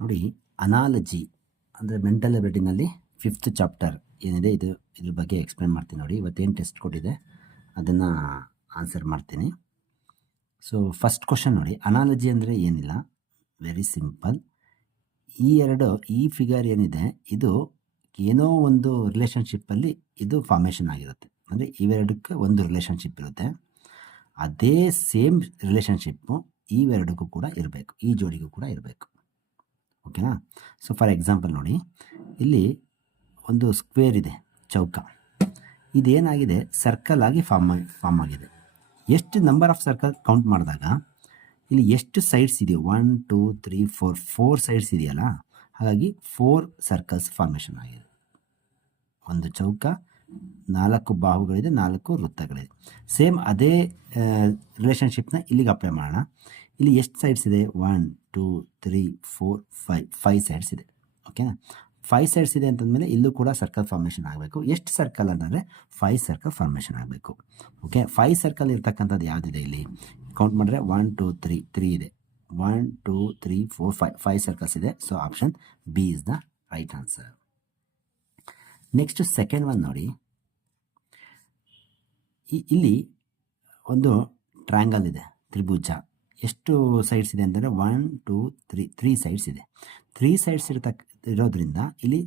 ನೋಡಿ, ಅನಾಲಜಿ ಅಂದರೆ mental ಎಬಿಲಿಟಿನಲ್ಲಿ 5th chapter ಏನಿದೆ ಇದ್ರ ಬಗ್ಗೆ ಎಕ್ಸ್ಪ್ಲೇನ್ ಮಾಡ್ತೀನಿ. ನೋಡಿ, ಇವತ್ತೇನು ಟೆಸ್ಟ್ ಕೊಟ್ಟಿದೆ ಅದನ್ನು ಆನ್ಸರ್ ಮಾಡ್ತೀನಿ. ಸೊ ಫಸ್ಟ್ ಕ್ವಶನ್ ನೋಡಿ, ಅನಾಲಜಿ ಅಂದರೆ ಏನಿಲ್ಲ, ವೆರಿ ಸಿಂಪಲ್. ಈ ಫಿಗರ್ ಏನಿದೆ ಇದು ಏನೋ ಒಂದು ರಿಲೇಷನ್ಶಿಪ್ಪಲ್ಲಿ ಇದು ಫಾರ್ಮೇಷನ್ ಆಗಿರುತ್ತೆ. ಅಂದರೆ ಇವೆರಡಕ್ಕೆ ಒಂದು ರಿಲೇಷನ್ಶಿಪ್ ಇರುತ್ತೆ. ಅದೇ ಸೇಮ್ ರಿಲೇಷನ್ಶಿಪ್ಪು ಇವೆರಡಕ್ಕೂ ಕೂಡ ಇರಬೇಕು, ಈ ಜೋಡಿಗೂ ಕೂಡ ಇರಬೇಕು. ಓಕೆನಾ? ಸೊ ಫಾರ್ ಎಕ್ಸಾಂಪಲ್ ನೋಡಿ, ಇಲ್ಲಿ ಒಂದು ಸ್ಕ್ವೇರ್ ಇದೆ, ಚೌಕ. ಇದೇನಾಗಿದೆ, ಸರ್ಕಲ್ ಆಗಿ ಫಾರ್ಮ್ ಆಗಿದೆ. ಎಷ್ಟು ನಂಬರ್ ಆಫ್ ಸರ್ಕಲ್ ಕೌಂಟ್ ಮಾಡಿದಾಗ ಇಲ್ಲಿ ಎಷ್ಟು ಸೈಡ್ಸ್ ಇದೆಯೋ 1 2 3 4 ಸೈಡ್ಸ್ ಇದೆಯಲ್ಲ, ಹಾಗಾಗಿ 4 ಸರ್ಕಲ್ಸ್ ಫಾರ್ಮೇಷನ್ ಆಗಿದೆ. ಒಂದು ಚೌಕ, 4 ಬಾಹುಗಳಿದೆ, 4 ವೃತ್ತಗಳಿದೆ. ಸೇಮ್ ಅದೇ ರಿಲೇಷನ್ಶಿಪ್ನ ಇಲ್ಲಿಗೆ ಅಪ್ಲೈ ಮಾಡೋಣ. ಇಲ್ಲಿ ಎಷ್ಟು ಸೈಡ್ಸ್ ಇದೆ? 1 2 3 4 5 ಸೈಡ್ಸ್ ಇದೆ. ಓಕೆನಾ? 5 ಸೈಡ್ಸ್ ಇದೆ ಅಂತಂದಮೇಲೆ ಇಲ್ಲೂ ಕೂಡ ಸರ್ಕಲ್ ಫಾರ್ಮೇಷನ್ ಆಗಬೇಕು. ಎಷ್ಟು ಸರ್ಕಲ್ ಅಂತಂದರೆ 5 ಸರ್ಕಲ್ ಫಾರ್ಮೇಷನ್ ಆಗಬೇಕು. ಓಕೆ, 5 ಸರ್ಕಲ್ ಇರ್ತಕ್ಕಂಥದ್ದು ಯಾವುದಿದೆ ಇಲ್ಲಿ ಕೌಂಟ್ ಮಾಡಿದ್ರೆ 1 2 3 ಇದೆ. 1 2 3 4 5 ಸರ್ಕಲ್ಸ್ ಇದೆ. So option B is the right answer. Next second one ನೋಡಿ, ಇಲ್ಲಿ ಒಂದು ಟ್ರ್ಯಾಂಗಲ್ ಇದೆ, ತ್ರಿಭುಜ. ಎಷ್ಟು ಸೈಡ್ಸ್ ಇದೆ ಅಂತಂದರೆ 1 2 3 ಸೈಡ್ಸ್ ಇದೆ. 3 ಸೈಡ್ಸ್ ಇರೋದ್ರಿಂದ ಇಲ್ಲಿ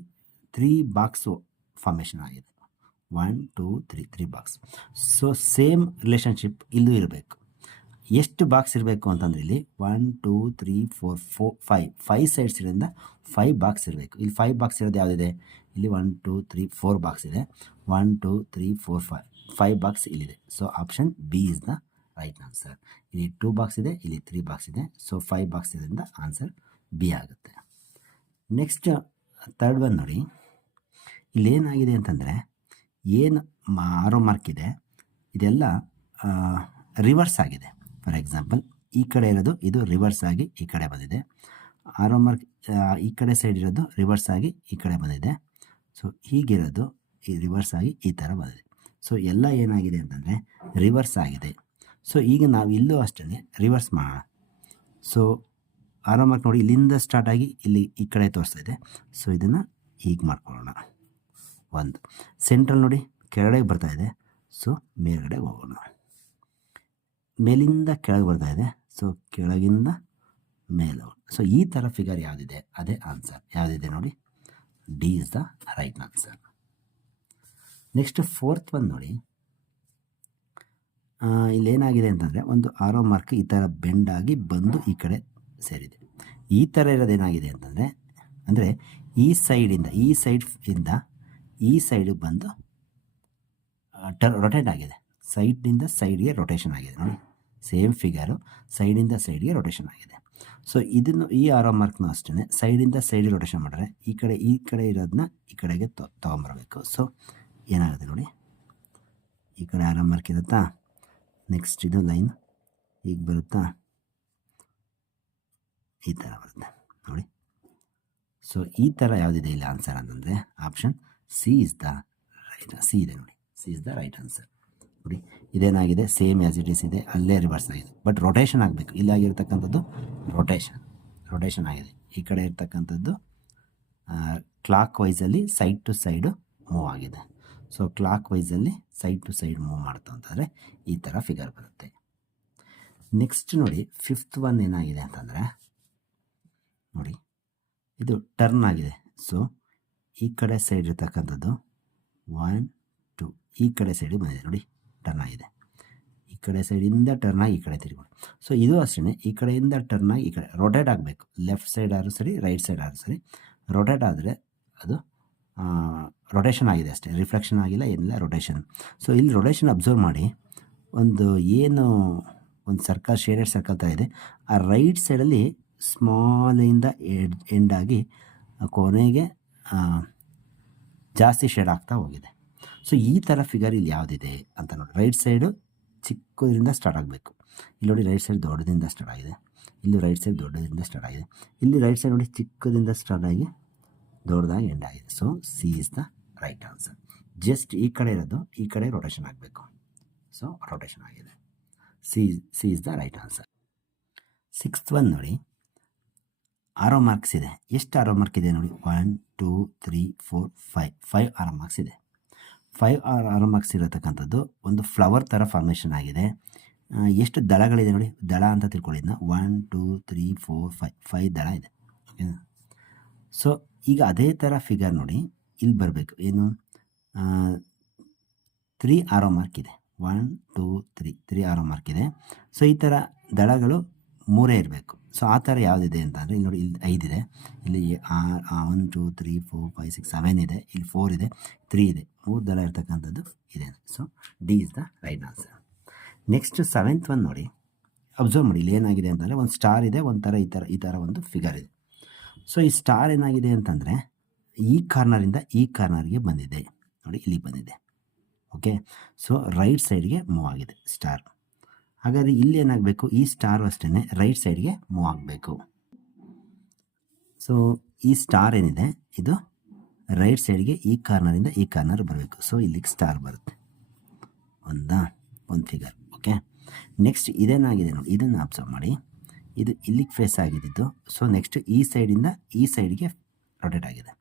3 ಬಾಕ್ಸು ಫಾರ್ಮೇಷನ್ ಆಗಿದೆ. 1 2 3 ಬಾಕ್ಸ್. ಸೊ ಸೇಮ್ ರಿಲೇಷನ್ಶಿಪ್ ಇಲ್ಲೂ ಇರಬೇಕು. ಎಷ್ಟು ಬಾಕ್ಸ್ ಇರಬೇಕು ಅಂತಂದರೆ ಇಲ್ಲಿ 1 2 3 4 5 ಸೈಡ್ಸ್ ಇರೋದ್ರಿಂದ 5 ಬಾಕ್ಸ್ ಇರಬೇಕು. ಇಲ್ಲಿ 5 ಬಾಕ್ಸ್ ಇರೋದು ಯಾವುದಿದೆ? ಇಲ್ಲಿ 1 2 3 4 ಬಾಕ್ಸ್ ಇದೆ. 1 2 3 4 5 ಬಾಕ್ಸ್ ಇಲ್ಲಿದೆ. So option B is the right answer. ಇಲ್ಲಿ 2 ಬಾಕ್ಸ್ ಇದೆ, ಇಲ್ಲಿ 3 ಬಾಕ್ಸ್ ಇದೆ. ಸೊ 5 ಬಾಕ್ಸ್ ಇದರಿಂದ ಆನ್ಸರ್ ಬಿ ಆಗುತ್ತೆ. ನೆಕ್ಸ್ಟ್ ಥರ್ಡ್ ಒನ್ ನೋಡಿ, ಇಲ್ಲೇನಾಗಿದೆ ಅಂತಂದರೆ ಏನು ಆರೋ ಮಾರ್ಕ್ ಇದೆ ಇದೆಲ್ಲ ರಿವರ್ಸ್ ಆಗಿದೆ. ಫಾರ್ ಎಕ್ಸಾಂಪಲ್ ಈ ಕಡೆ ಇರೋದು ಇದು ರಿವರ್ಸ್ ಆಗಿ ಈ ಕಡೆ ಬಂದಿದೆ. ಆರೋ ಮಾರ್ಕ್ ಈ ಕಡೆ ಸೈಡ್ ಇರೋದು ರಿವರ್ಸ್ ಆಗಿ ಈ ಕಡೆ ಬಂದಿದೆ. ಸೊ ಹೀಗಿರೋದು ಈ ರಿವರ್ಸ್ ಆಗಿ ಈ ಥರ ಬಂದಿದೆ. ಸೊ ಎಲ್ಲ ಏನಾಗಿದೆ ಅಂತಂದರೆ ರಿವರ್ಸ್ ಆಗಿದೆ. ಸೊ ಈಗ ನಾವು ಇಲ್ಲೂ ಅಷ್ಟೇ ರಿವರ್ಸ್ ಮಾಡೋಣ. ಸೊ ಆರೋ ಮಾರ್ಕ್ ನೋಡಿ, ಇಲ್ಲಿಂದ ಸ್ಟಾರ್ಟ್ ಆಗಿ ಇಲ್ಲಿ ಈ ಕಡೆ ತೋರಿಸ್ತಾ ಇದೆ. ಸೊ ಇದನ್ನು ಹೀಗೆ ಮಾಡ್ಕೊಳ್ಳೋಣ. ಒಂದು ಸೆಂಟ್ರಲ್ ನೋಡಿ ಕೆಳಗಡೆ ಬರ್ತಾ ಇದೆ. ಸೊ ಮೇಲ್ಗಡೆ ಹೋಗೋಣ. ಮೇಲಿಂದ ಕೆಳಗೆ ಬರ್ತಾ ಇದೆ. ಸೊ ಕೆಳಗಿಂದ ಮೇಲೆ. ಸೊ ಈ ಥರ ಫಿಗರ್ ಯಾವುದಿದೆ ಅದೇ ಆನ್ಸರ್. ಯಾವುದಿದೆ ನೋಡಿ, D is the right answer. Next fourth one ನೋಡಿ, ಇಲ್ಲೇನಾಗಿದೆ ಅಂತಂದರೆ ಒಂದು ಆರೋ ಮಾರ್ಕ್ ಈ ಥರ ಬೆಂಡಾಗಿ ಬಂದು ಈ ಕಡೆ ಸೇರಿದೆ. ಈ ಥರ ಇರೋದೇನಾಗಿದೆ ಅಂತಂದರೆ ಈ ಸೈಡಿಂದ ಈ ಸೈಡಿಗೆ ಬಂದು ರೊಟೇಟ್ ಆಗಿದೆ. ಸೈಡಿಂದ ಸೈಡ್ಗೆ ರೊಟೇಷನ್ ಆಗಿದೆ. ನೋಡಿ, ಸೇಮ್ ಫಿಗರು, ಸೈಡಿಂದ ಸೈಡ್ಗೆ ರೊಟೇಷನ್ ಆಗಿದೆ. ಸೊ ಇದನ್ನು ಈ ಆರೋ ಮಾರ್ಕ್ನ ಅಷ್ಟೇ ಸೈಡಿಂದ ಸೈಡಿಗೆ ರೊಟೇಷನ್ ಮಾಡಿದ್ರೆ ಈ ಕಡೆ ಇರೋದನ್ನ ಈ ಕಡೆಗೆ ತೊಗೊಂಬರಬೇಕು. ಸೊ ಏನಾಗುತ್ತೆ ನೋಡಿ, ಈ ಕಡೆ ಆರೋ ಮಾರ್ಕ್ ಇರುತ್ತಾ, ನೆಕ್ಸ್ಟ್ ಇದು ಲೈನ್ ಈಗ ಬರುತ್ತಾ, ಈ ಥರ ಬರುತ್ತೆ ನೋಡಿ. ಸೊ ಈ ಥರ ಯಾವುದಿದೆ ಇಲ್ಲಿ ಆನ್ಸರ್ ಅಂತಂದರೆ option C is the right. C ಇದೆ ನೋಡಿ, C is the right answer. ನೋಡಿ, ಇದೇನಾಗಿದೆ, ಸೇಮ್ ಆ್ಯಸ್ ಇಟ್ ಈಸ್ ಇದೆ, ಅಲ್ಲೇ ರಿವರ್ಸ್ ಆಗಿದೆ. ಬಟ್ ರೊಟೇಷನ್ ಆಗಬೇಕು. ಇಲ್ಲಾಗಿರ್ತಕ್ಕಂಥದ್ದು ರೊಟೇಷನ್ ಆಗಿದೆ. ಈ ಕಡೆ ಇರ್ತಕ್ಕಂಥದ್ದು ಕ್ಲಾಕ್ ವೈಸಲ್ಲಿ ಸೈಡ್ ಟು ಸೈಡು ಮೂವ್ ಆಗಿದೆ. ಸೊ ಕ್ಲಾಕ್ ವೈಸಲ್ಲಿ ಸೈಡ್ ಟು ಸೈಡ್ ಮೂವ್ ಮಾಡ್ತು ಅಂತಂದರೆ ಈ ಥರ ಫಿಗರ್ ಬರುತ್ತೆ. ನೆಕ್ಸ್ಟ್ ನೋಡಿ, ಫಿಫ್ತ್ ಒನ್ ಏನಾಗಿದೆ ಅಂತಂದರೆ ನೋಡಿ, ಇದು ಟರ್ನ್ ಆಗಿದೆ. ಸೊ ಈ ಕಡೆ ಸೈಡ್ ಇರ್ತಕ್ಕಂಥದ್ದು 1 2 ಈ ಕಡೆ ಸೈಡಿಗೆ ಬಂದಿದೆ. ನೋಡಿ, ಟರ್ನ್ ಆಗಿದೆ. ಈ ಕಡೆ ಸೈಡಿಂದ ಟರ್ನ್ ಆಗಿ ಈ ಕಡೆ ತಿರುಗಿ. ಸೊ ಇದು ಅಷ್ಟೇ, ಈ ಕಡೆಯಿಂದ ಟರ್ನ್ ಆಗಿ ಈ ಕಡೆ ರೊಟೇಟ್ ಆಗಬೇಕು. ಲೆಫ್ಟ್ ಸೈಡ್ ಆದರೂ ಸರಿ, ರೈಟ್ ಸೈಡ್ ಆದರೂ ಸರಿ. ರೊಟೇಟ್ ಆದರೆ ಅದು ರೊಟೇಷನ್ ಆಗಿದೆ ಅಷ್ಟೇ, ರಿಫ್ಲೆಕ್ಷನ್ ಆಗಿಲ್ಲ, ಏನಿಲ್ಲ, ರೊಟೇಷನ್. ಸೊ ಇಲ್ಲಿ ರೊಟೇಷನ್ ಅಬ್ಸರ್ವ್ ಮಾಡಿ, ಒಂದು ಸರ್ಕಲ್, ಶೇಡೆಡ್ ಸರ್ಕಲ್ ಥರ ಇದೆ. ಆ ರೈಟ್ ಸೈಡಲ್ಲಿ ಸ್ಮಾಲಿಂದ ಎಂಡಾಗಿ ಕೊನೆಗೆ ಜಾಸ್ತಿ ಶೇಡ್ ಆಗ್ತಾ ಹೋಗಿದೆ. ಸೊ ಈ ಥರ ಫಿಗರ್ ಇಲ್ಲಿ ಯಾವುದಿದೆ ಅಂತ ನೋಡಿ, ರೈಟ್ ಸೈಡು ಚಿಕ್ಕದ್ರಿಂದ ಸ್ಟಾರ್ಟ್ ಆಗಬೇಕು. ಇಲ್ಲಿ ನೋಡಿ, ರೈಟ್ ಸೈಡ್ ದೊಡ್ಡದಿಂದ ಸ್ಟಾರ್ಟ್ ಆಗಿದೆ. ಇಲ್ಲಿ ರೈಟ್ ಸೈಡ್ ದೊಡ್ಡದಿಂದ ಸ್ಟಾರ್ಟ್ ಆಗಿದೆ. ಇಲ್ಲಿ ರೈಟ್ ಸೈಡ್ ನೋಡಿ, ಚಿಕ್ಕದಿಂದ ಸ್ಟಾರ್ಟ್ ಆಗಿ ದೊಡ್ಡದಾಗಿ ಎಂಡ್ ಆಗಿದೆ. So C is the right answer. Just ಈ ಕಡೆ ಇರೋದು ಈ ಕಡೆ ರೊಟೇಷನ್ ಆಗಬೇಕು. ಸೊ ರೊಟೇಷನ್ ಆಗಿದೆ. C is the right answer. Sixth one ನೋಡಿ, ಆರೋ ಮಾರ್ಕ್ಸ್ ಇದೆ. ಎಷ್ಟು ಆರೋ ಮಾರ್ಕ್ ಇದೆ ನೋಡಿ, 1 2 3 4 5 ಆರೋ ಮಾರ್ಕ್ಸ್ ಇದೆ. 5 ಆರೋ ಮಾರ್ಕ್ಸ್ ಇರತಕ್ಕಂಥದ್ದು ಒಂದು ಫ್ಲವರ್ ಥರ ಫಾರ್ಮೇಷನ್ ಆಗಿದೆ. ಎಷ್ಟು ದಳಗಳಿದೆ ನೋಡಿ, ದಳ ಅಂತ ತಿಳ್ಕೊಳ್ಳಿದ್ನ 1 2 3 4 5 ದಳ ಇದೆ. ಓಕೆನಾ. ಸೊ ಈಗ ಅದೇ ಥರ ಫಿಗರ್ ನೋಡಿ ಇಲ್ಲಿ ಬರಬೇಕು. ಏನು 3 ಆರೋ ಮಾರ್ಕ್ ಇದೆ. 1 2 3 ಆರೋ ಮಾರ್ಕ್ ಇದೆ. ಸೊ ಈ ಥರ ದಳಗಳು 3 ಇರಬೇಕು. ಸೊ ಆ ಥರ ಯಾವುದಿದೆ ಅಂತ ಅಂದರೆ ಇಲ್ಲಿ ನೋಡಿ, ಇಲ್ಲಿ 5 ಇದೆ, ಇಲ್ಲಿ 1 2 3 4 5 6 7 ಇದೆ, ಇಲ್ಲಿ 4 ಇದೆ, 3 ಇದೆ, 3 ದಳ ಇರ್ತಕ್ಕಂಥದ್ದು ಇದೆ. So D is the right answer. Next 7th one ನೋಡಿ, ಅಬ್ಸರ್ವ್ ಮಾಡಿ. ಇಲ್ಲಿ ಏನಾಗಿದೆ ಅಂತಂದರೆ ಒಂದು ಸ್ಟಾರ್ ಇದೆ, ಒಂಥರ ಈ ಥರ ಒಂದು ಫಿಗರ್ ಇದೆ. ಸೊ ಈ ಸ್ಟಾರ್ ಏನಾಗಿದೆ ಅಂತಂದರೆ ಈ ಕಾರ್ನರಿಂದ ಈ ಕಾರ್ನರ್ಗೆ ಬಂದಿದೆ ನೋಡಿ, ಇಲ್ಲಿಗೆ ಬಂದಿದೆ. ಓಕೆ. ಸೊ ರೈಟ್ ಸೈಡ್ಗೆ ಮೂವ್ ಆಗಿದೆ ಸ್ಟಾರ್. ಹಾಗಾದರೆ ಇಲ್ಲಿ ಏನಾಗಬೇಕು, ಈ ಸ್ಟಾರು ಅಷ್ಟೇ ರೈಟ್ ಸೈಡ್ಗೆ ಮೂವ್ ಆಗಬೇಕು. ಸೊ ಈ ಸ್ಟಾರ್ ಏನಿದೆ ಇದು ರೈಟ್ ಸೈಡ್ಗೆ ಈ ಕಾರ್ನರಿಂದ ಈ ಕಾರ್ನರ್ ಬರಬೇಕು. ಸೊ ಇಲ್ಲಿಗೆ ಸ್ಟಾರ್ ಬರುತ್ತೆ. ಒಂದು ಫಿಗರ್. ಓಕೆ. ನೆಕ್ಸ್ಟ್ ಇದೇನಾಗಿದೆ ನೋಡಿ, ಇದನ್ನು ಅಬ್ಸರ್ವ್ ಮಾಡಿ. ಇದು ಇಲ್ಲಿಗೆ ಫೇಸ್ ಆಗಿದ್ದು. ಸೊ ನೆಕ್ಸ್ಟ್ ಈ ಸೈಡಿಂದ ಈ ಸೈಡ್ಗೆ ರೊಟೇಟ್ ಆಗಿದೆ.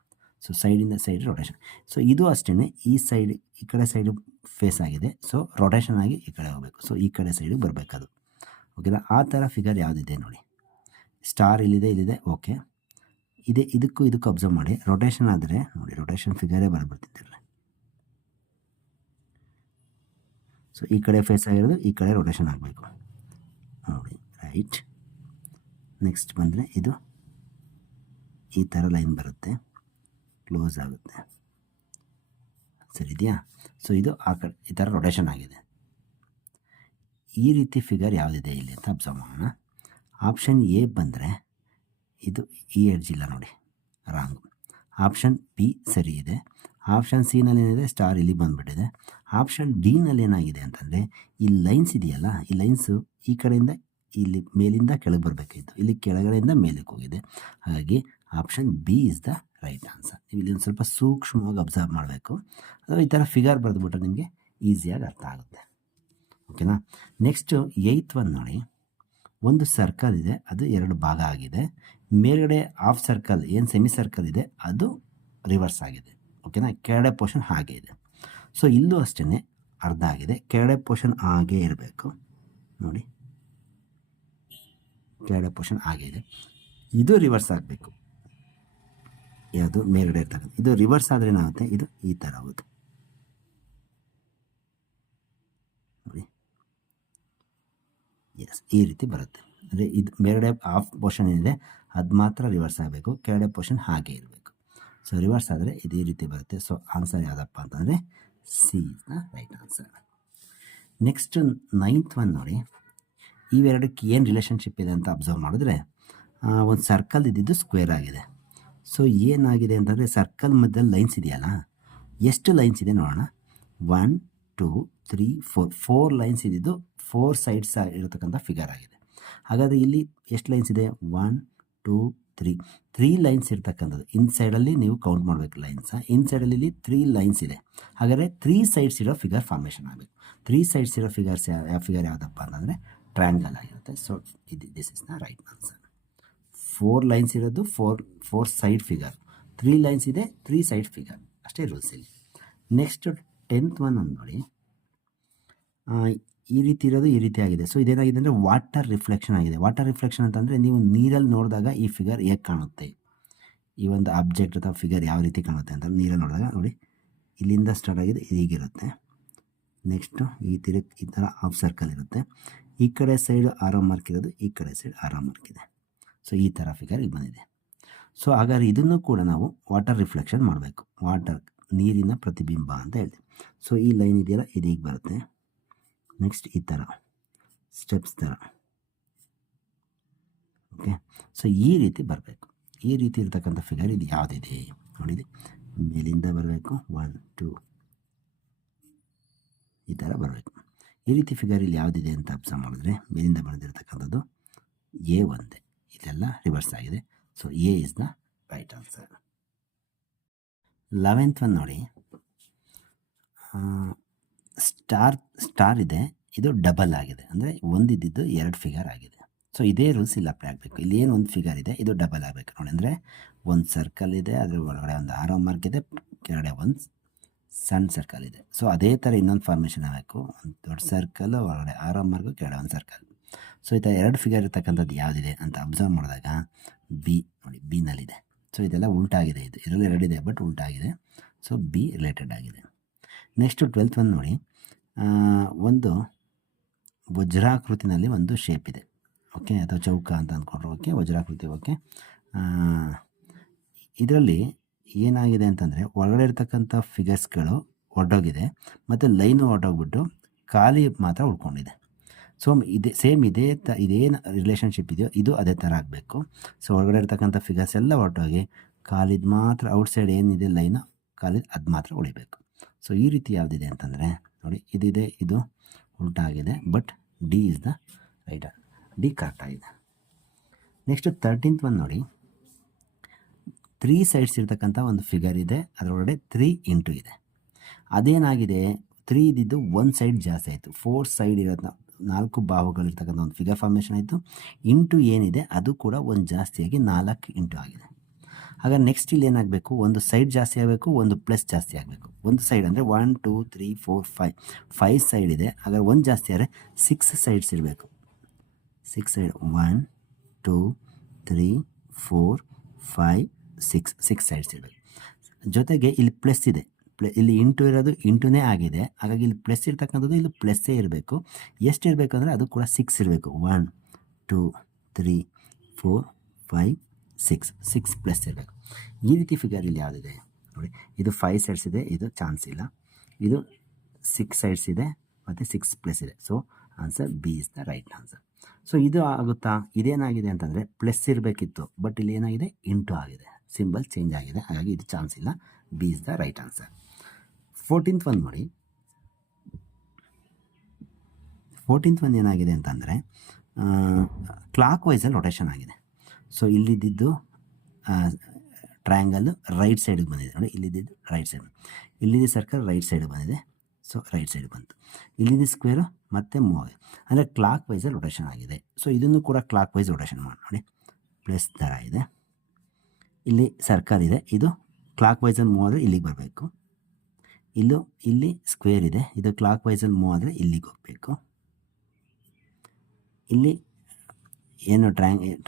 ಸೊ ಸೈಡಿಂದ ಸೈಡ್ ರೊಟೇಷನ್. ಸೊ ಇದು ಅಷ್ಟೇ ಈ ಸೈಡ್ ಈ ಕಡೆ ಸೈಡು ಫೇಸ್ ಆಗಿದೆ. ಸೊ ರೊಟೇಷನ್ ಆಗಿ ಈ ಕಡೆ ಹೋಗಬೇಕು. ಸೊ ಈ ಕಡೆ ಸೈಡಿಗೆ ಬರಬೇಕದು. ಓಕೆನಾ. ಆ ಥರ ಫಿಗರ್ ಯಾವುದಿದೆ ನೋಡಿ, ಸ್ಟಾರ್ ಇಲ್ಲಿದೆ. ಓಕೆ. ಇದಕ್ಕೂ ಅಬ್ಸರ್ವ್ ಮಾಡಿ. ರೊಟೇಷನ್ ಆದರೆ ನೋಡಿ, ರೊಟೇಷನ್ ಫಿಗರೇ ಬರ್ತಿದ್ದಿಲ್ಲ. ಸೊ ಈ ಕಡೆ ಫೇಸ್ ಆಗಿರೋದು ಈ ಕಡೆ ರೊಟೇಷನ್ ಆಗಬೇಕು ನೋಡಿ. ರೈಟ್. ನೆಕ್ಸ್ಟ್ ಬಂದರೆ ಇದು ಈ ಥರ ಲೈನ್ ಬರುತ್ತೆ, ಕ್ಲೋಸ್ ಆಗುತ್ತೆ. ಸರಿ ಇದೆಯಾ. ಸೊ ಇದು ಆ ಕಡೆ ಈ ಥರ ರೊಟೇಷನ್ ಆಗಿದೆ. ಈ ರೀತಿ ಫಿಗರ್ ಯಾವುದಿದೆ ಇಲ್ಲಿ ಅಂತ ಅಬ್ಸರ್ವ್ ಮಾಡೋಣ. ಆಪ್ಷನ್ ಎ ಬಂದರೆ ಇದು ಈ ಎಡ್ಜ್ ಇಲ್ಲ ನೋಡಿ, ರಾಂಗು. ಆಪ್ಷನ್ ಬಿ ಸರಿ ಇದೆ. ಆಪ್ಷನ್ ಸಿನಲ್ಲಿ ಏನಿದೆ, ಸ್ಟಾರ್ ಇಲ್ಲಿ ಬಂದುಬಿಟ್ಟಿದೆ. ಆಪ್ಷನ್ ಡಿನಲ್ಲಿ ಏನಾಗಿದೆ ಅಂತಂದರೆ ಈ ಲೈನ್ಸ್ ಇದೆಯಲ್ಲ, ಈ ಲೈನ್ಸು ಈ ಕಡೆಯಿಂದ ಇಲ್ಲಿ ಮೇಲಿಂದ ಕೆಳಗೆ ಬರಬೇಕಿತ್ತು, ಇಲ್ಲಿ ಕೆಳಗಡೆಯಿಂದ ಮೇಲಕ್ಕೆ ಹೋಗಿದೆ. ಹಾಗಾಗಿ option B is the right answer. ನೀವು ಇಲ್ಲಿ ಒಂದು ಸ್ವಲ್ಪ ಸೂಕ್ಷ್ಮವಾಗಿ ಅಬ್ಸರ್ವ್ ಮಾಡಬೇಕು. ಅಥವಾ ಈ ಥರ ಫಿಗರ್ ಬರೆದುಬಿಟ್ರೆ ನಿಮಗೆ ಈಸಿಯಾಗಿ ಅರ್ಥ ಆಗುತ್ತೆ. ಓಕೆನಾ. ನೆಕ್ಸ್ಟು 8th ಒನ್ ನೋಡಿ. ಒಂದು ಸರ್ಕಲ್ ಇದೆ, ಅದು 2 ಭಾಗ ಆಗಿದೆ. ಮೇಲ್ಗಡೆ ಹಾಫ್ ಸರ್ಕಲ್ ಏನು ಸೆಮಿ ಸರ್ಕಲ್ ಇದೆ ಅದು ರಿವರ್ಸ್ ಆಗಿದೆ. ಓಕೆನಾ. ಕೆಳಗಡೆ ಪೋರ್ಷನ್ ಹಾಗೆ ಇದೆ. ಸೊ ಇಲ್ಲೂ ಅಷ್ಟೇ ಅರ್ಧ ಆಗಿದೆ. ಕೆಳಗಡೆ ಪೋರ್ಷನ್ ಹಾಗೆ ಇರಬೇಕು ನೋಡಿ, ಕೆಳಗಡೆ ಪೋರ್ಷನ್ ಹಾಗೆ ಇದೆ. ಇದು ರಿವರ್ಸ್ ಆಗಬೇಕು. ಯಾವುದು ಮೇಲ್ಗಡೆ ಇರ್ತಕ್ಕಂಥ ಇದು ರಿವರ್ಸ್ ಆದರೆ ಏನಾಗುತ್ತೆ, ಇದು ಈ ಥರ ಆಗುತ್ತೆ ನೋಡಿ. ಎಸ್, ಈ ರೀತಿ ಬರುತ್ತೆ. ಅಂದರೆ ಇದು ಮೇಲ್ಗಡೆ ಹಾಫ್ ಪೋರ್ಷನ್ ಏನಿದೆ ಅದು ಮಾತ್ರ ರಿವರ್ಸ್ ಆಗಬೇಕು, ಕೆಳಗಡೆ ಪೋರ್ಷನ್ ಹಾಗೆ ಇರಬೇಕು. ಸೊ ರಿವರ್ಸ್ ಆದರೆ ಇದು ಈ ರೀತಿ ಬರುತ್ತೆ. ಸೊ ಆನ್ಸರ್ ಯಾವುದಪ್ಪ ಅಂತಂದರೆ C is the right answer. Next 9th one ನೋಡಿ. ಇವೆರಡಕ್ಕೆ ಏನು ರಿಲೇಷನ್ಶಿಪ್ ಇದೆ ಅಂತ ಅಬ್ಸರ್ವ್ ಮಾಡಿದ್ರೆ, ಒಂದು ಸರ್ಕಲ್ ಇದ್ದಿದ್ದು ಸ್ಕ್ವೇರ್ ಆಗಿದೆ. ಸೊ ಏನಾಗಿದೆ ಅಂತಂದರೆ ಸರ್ಕಲ್ ಮಧ್ಯದಲ್ಲಿ ಲೈನ್ಸ್ ಇದೆಯಲ್ಲ, ಎಷ್ಟು ಲೈನ್ಸ್ ಇದೆ ನೋಡೋಣ. 1 2 3 4 ಲೈನ್ಸ್ ಇದ್ದಿದ್ದು 4 ಸೈಡ್ಸ್ ಇರತಕ್ಕಂಥ ಫಿಗರ್ ಆಗಿದೆ. ಹಾಗಾದರೆ ಇಲ್ಲಿ ಎಷ್ಟು ಲೈನ್ಸ್ ಇದೆ, 1 2 3 ಲೈನ್ಸ್ ಇರ್ತಕ್ಕಂಥದ್ದು. ಇನ್ಸೈಡಲ್ಲಿ ನೀವು ಕೌಂಟ್ ಮಾಡಬೇಕು ಲೈನ್ಸ. ಇನ್ಸೈಡಲ್ಲಿ 3 ಲೈನ್ಸ್ ಇದೆ. ಹಾಗಾದರೆ 3 ಸೈಡ್ಸ್ ಇರೋ ಫಿಗರ್ ಫಾರ್ಮೇಷನ್ ಆಗಬೇಕು. 3 ಸೈಡ್ಸ್ ಇರೋ ಫಿಗರ್ ಯಾವುದಪ್ಪ ಅಂತಂದರೆ ಟ್ರಯಾಂಗಲ್ ಆಗಿರುತ್ತೆ. So this is the right answer. 4 lines ಇರೋದು 4 ಸೈಡ್ ಫಿಗರ್, 3 ಲೈನ್ಸ್ ಇದೆ 3 ಸೈಡ್ ಫಿಗರ್, ಅಷ್ಟೇ ರೂಲ್ಸ್ ಇಲ್ಲಿ. ನೆಕ್ಸ್ಟ್ 10th ಒನ್ ನೋಡಿ. ಈ ರೀತಿ ಇರೋದು ಈ ರೀತಿ ಆಗಿದೆ. ಸೊ ಇದೇನಾಗಿದೆ ಅಂದರೆ ವಾಟರ್ ರಿಫ್ಲೆಕ್ಷನ್ ಆಗಿದೆ. ವಾಟರ್ ರಿಫ್ಲೆಕ್ಷನ್ ಅಂತಂದರೆ ನೀವು ನೀರಲ್ಲಿ ನೋಡಿದಾಗ ಈ ಫಿಗರ್ ಹೇಗೆ ಕಾಣುತ್ತೆ, ಈ ಒಂದು ಆಬ್ಜೆಕ್ಟ್ ಅಥವಾ ಫಿಗರ್ ಯಾವ ರೀತಿ ಕಾಣುತ್ತೆ ಅಂತ ನೀರಲ್ಲಿ ನೋಡಿದಾಗ ನೋಡಿ, ಇಲ್ಲಿಂದ ಸ್ಟಾರ್ಟ್ ಆಗಿದೆ, ಹೀಗಿರುತ್ತೆ. ನೆಕ್ಸ್ಟು ಈ ಥರ ಹಾಫ್ ಸರ್ಕಲ್ ಇರುತ್ತೆ. ಈ ಕಡೆ ಸೈಡ್ ಆರೋ ಮಾರ್ಕ್ ಇರೋದು, ಈ ಕಡೆ ಸೈಡ್ ಆರೋ ಮಾರ್ಕ್ ಇದೆ. ಸೊ ಈ ಥರ ಫಿಗರ್ ಇಲ್ಲಿ ಬಂದಿದೆ. ಸೊ ಹಾಗಾದ್ರೆ ಇದನ್ನು ಕೂಡ ನಾವು ವಾಟರ್ ರಿಫ್ಲೆಕ್ಷನ್ ಮಾಡಬೇಕು. ವಾಟರ್ ನೀರಿನ ಪ್ರತಿಬಿಂಬ ಅಂತ ಹೇಳ್ತೀವಿ. ಸೊ ಈ ಲೈನ್ ಇದೆಯಲ್ಲ, ಇದು ಹೀಗೆ ಬರುತ್ತೆ. ನೆಕ್ಸ್ಟ್ ಈ ಥರ ಸ್ಟೆಪ್ಸ್ ಥರ. ಓಕೆ. ಸೊ ಈ ರೀತಿ ಬರಬೇಕು. ಈ ರೀತಿ ಇರ್ತಕ್ಕಂಥ ಫಿಗರ್ ಇದು ಯಾವುದಿದೆ ನೋಡಿದೆ, ಮೇಲಿಂದ ಬರಬೇಕು. 1 2 ಈ ಥರ ಬರಬೇಕು. ಈ ರೀತಿ ಫಿಗರ್ ಇಲ್ಲಿ ಯಾವುದಿದೆ ಅಂತ ಅಬ್ಸರ್ವ್ ಮಾಡಿದ್ರೆ ಮೇಲಿಂದ ಬಂದಿರತಕ್ಕಂಥದ್ದು ಎ ಒಂದೇ, ಇದೆಲ್ಲ ರಿವರ್ಸ್ ಆಗಿದೆ. So A is the right answer. 11th one ನೋಡಿ. ಸ್ಟಾರ್ ಇದೆ, ಇದು ಡಬಲ್ ಆಗಿದೆ. ಅಂದರೆ ಒಂದಿದ್ದು 2 ಫಿಗರ್ ಆಗಿದೆ. ಸೊ ಇದೇ ರೂಲ್ಸ್ ಇಲ್ಲಿ ಅಪ್ಲೈ ಆಗಬೇಕು. ಇಲ್ಲಿ ಏನು ಒಂದು ಫಿಗರ್ ಇದೆ ಇದು ಡಬಲ್ ಆಗಬೇಕು ನೋಡಿ. ಅಂದರೆ ಒಂದು ಸರ್ಕಲ್ ಇದೆ, ಅದ್ರ ಒಳಗಡೆ ಒಂದು ಆರೋ ಮಾರ್ಕ್ ಇದೆ, ಕೆಳಗಡೆ ಒಂದು ಸಣ್ಣ ಸರ್ಕಲ್ ಇದೆ. ಸೊ ಅದೇ ಥರ ಇನ್ನೊಂದು ಫಾರ್ಮೇಷನ್ ಆಗಬೇಕು. ಒಂದು ದೊಡ್ಡ ಸರ್ಕಲ್ ಒಳಗಡೆ ಆರೋ ಮಾರ್ಕು, ಕೆಳಗಡೆ ಒಂದು ಸರ್ಕಲ್. ಸೊ ಈ ಥರ ಎರಡು ಫಿಗರ್ ಇರ್ತಕ್ಕಂಥದ್ದು ಯಾವುದಿದೆ ಅಂತ ಅಬ್ಸರ್ವ್ ಮಾಡಿದಾಗ ಬಿ ನೋಡಿ, ಬಿನಲ್ಲಿದೆ. ಸೊ ಇದೆಲ್ಲ ಉಲ್ಟಾಗಿದೆ, ಇದರಲ್ಲಿ ಎರಡಿದೆ ಬಟ್ ಉಲ್ಟಾಗಿದೆ. ಸೊ ಬಿ ರಿಲೇಟೆಡ್ ಆಗಿದೆ. ನೆಕ್ಸ್ಟು 12th ಒಂದು ನೋಡಿ, ಒಂದು ವಜ್ರಾಕೃತಿನಲ್ಲಿ ಒಂದು ಶೇಪ್ ಇದೆ, ಓಕೆ, ಅಥವಾ ಚೌಕ ಅಂತ ಅಂದ್ಕೊಂಡ್ರು, ಓಕೆ, ವಜ್ರಾಕೃತಿ, ಓಕೆ. ಇದರಲ್ಲಿ ಏನಾಗಿದೆ ಅಂತಂದರೆ ಒಳಗಡೆ ಇರ್ತಕ್ಕಂಥ ಫಿಗರ್ಸ್ಗಳು ಹೊರಟೋಗಿದೆ ಮತ್ತು ಲೈನು ಹೊರಟೋಗ್ಬಿಟ್ಟು ಖಾಲಿ ಮಾತ್ರ ಉಳ್ಕೊಂಡಿದೆ. ಸೊ ಇದೇನು ರಿಲೇಷನ್ಶಿಪ್ ಇದೆಯೋ ಇದು ಅದೇ ಥರ ಆಗಬೇಕು. ಸೊ ಒಳಗಡೆ ಇರ್ತಕ್ಕಂಥ ಫಿಗರ್ಸ್ ಎಲ್ಲ ಹೊರಟೋಗಿ ಖಾಲಿದು ಮಾತ್ರ ಔಟ್ಸೈಡ್ ಏನಿದೆ ಲೈನು ಖಾಲಿದು ಅದು ಮಾತ್ರ ಉಳಿಬೇಕು. ಸೊ ಈ ರೀತಿ ಯಾವುದಿದೆ ಅಂತಂದರೆ ನೋಡಿ, ಇದಿದೆ, ಇದು ಉಲ್ಟಾ ಆಗಿದೆ, but D is the right, D correct ಆಗಿದೆ. ನೆಕ್ಸ್ಟು 13th ಒಂದು ನೋಡಿ, 3 ಸೈಡ್ಸ್ ಇರ್ತಕ್ಕಂಥ ಒಂದು ಫಿಗರ್ ಇದೆ, ಅದರೊಳಗಡೆ 3 ಇಂಟು ಇದೆ. ಅದೇನಾಗಿದೆ, 3 ಇದ್ದಿದ್ದು ಒಂದು ಸೈಡ್ ಜಾಸ್ತಿ ಆಯಿತು, 4 ಸೈಡ್ ಇರೋದು 4 ಬಾಹುಗಳಿರ್ತಕ್ಕಂಥ ಒಂದು ಫಿಗರ್ ಫಾರ್ಮೇಷನ್ ಆಯಿತು. ಇಂಟು ಏನಿದೆ ಅದು ಕೂಡ ಒಂದು ಜಾಸ್ತಿಯಾಗಿ 4 ಇಂಟು ಆಗಿದೆ. ಹಾಗಾದ್ರೆ ನೆಕ್ಸ್ಟ್ ಇಲ್ಲಿ ಏನಾಗಬೇಕು, ಒಂದು ಸೈಡ್ ಜಾಸ್ತಿ ಆಗಬೇಕು, ಒಂದು ಪ್ಲಸ್ ಜಾಸ್ತಿ ಆಗಬೇಕು. ಒಂದು ಸೈಡ್ ಅಂದರೆ 1 2 3 4 5 ಸೈಡ್ ಇದೆ. ಹಾಗಾದ್ರೆ ಒಂದು ಜಾಸ್ತಿ ಆದರೆ 6 ಸೈಡ್ಸ್ ಇರಬೇಕು. 6 ಸೈಡ್ 1 2 3 4 5 6 ಸೈಡ್ಸ್ ಇರಬೇಕು. ಜೊತೆಗೆ ಇಲ್ಲಿ ಪ್ಲಸ್ ಇದೆ, ಇಲ್ಲಿ ಇಂಟು ಇರೋದು ಇಂಟುನೇ ಆಗಿದೆ. ಹಾಗಾಗಿ ಇಲ್ಲಿ ಪ್ಲಸ್ ಇರ್ತಕ್ಕಂಥದ್ದು ಇಲ್ಲಿ ಪ್ಲಸ್ಸೇ ಇರಬೇಕು. ಎಷ್ಟು ಇರಬೇಕು ಅಂದರೆ ಅದು ಕೂಡ 6 ಇರಬೇಕು. 1 2 3 4 5 6 ಪ್ಲಸ್ ಇರಬೇಕು. ಈ ರೀತಿ ಫಿಗರ್ ಇಲ್ಲಿ ಯಾವುದಿದೆ ನೋಡಿ, ಇದು 5 ಸೈಡ್ಸ್ ಇದೆ, ಇದು ಚಾನ್ಸ್ ಇಲ್ಲ. ಇದು 6 ಸೈಡ್ಸ್ ಇದೆ ಮತ್ತು 6 ಪ್ಲಸ್ ಇದೆ. So answer B is the right answer. So ಇದು ಆಗುತ್ತಾ, ಇದೇನಾಗಿದೆ ಅಂತಂದರೆ ಪ್ಲಸ್ ಇರಬೇಕಿತ್ತು, ಬಟ್ ಇಲ್ಲಿ ಏನಾಗಿದೆ, ಇಂಟು ಆಗಿದೆ, ಸಿಂಬಲ್ ಚೇಂಜ್ ಆಗಿದೆ. ಹಾಗಾಗಿ ಇದು ಚಾನ್ಸ್ ಇಲ್ಲ, B is the right answer. 14th ಒಂದು ನೋಡಿ, 14th ಒಂದು ಏನಾಗಿದೆ ಅಂತಂದರೆ ಕ್ಲಾಕ್ ವೈಸಲ್ಲಿ ರೊಟೇಷನ್ ಆಗಿದೆ. ಸೊ ಇಲ್ಲಿದ್ದು ಟ್ರಯಾಂಗಲ್ಲು ರೈಟ್ ಸೈಡಿಗೆ ಬಂದಿದೆ ನೋಡಿ, ಇಲ್ಲಿದ್ದು ರೈಟ್ ಸೈಡ್, ಇಲ್ಲಿದ್ದು ಸರ್ಕಲ್ ರೈಟ್ ಸೈಡಿಗೆ ಬಂದಿದೆ. ಸೊ ರೈಟ್ ಸೈಡ್ ಬಂತು. ಇಲ್ಲಿದ್ದು ಸ್ಕ್ವೇರು ಮತ್ತೆ ಮೂವ್ ಆಗಿದೆ, ಅಂದರೆ ಕ್ಲಾಕ್ ವೈಸಲ್ಲಿ ರೊಟೇಷನ್ ಆಗಿದೆ. ಸೊ ಇದನ್ನು ಕೂಡ ಕ್ಲಾಕ್ ವೈಸ್ ರೊಟೇಷನ್ ಮಾಡಿ ನೋಡಿ, ಪ್ಲಸ್ ಥರ ಇದೆ, ಇಲ್ಲಿ ಸರ್ಕಲ್ ಇದೆ, ಇದು ಕ್ಲಾಕ್ ವೈಸಲ್ಲಿ ಮೂವ್ ಆದರೆ ಇಲ್ಲಿಗೆ ಬರಬೇಕು. ಇಲ್ಲಿ ಸ್ಕ್ವೇರ್ ಇದೆ, ಇದು ಕ್ಲಾಕ್ ವೈಸಲ್ಲಿ ಮೂವ್ ಆದರೆ ಇಲ್ಲಿಗೆ ಹೋಗಬೇಕು. ಇಲ್ಲಿ ಏನು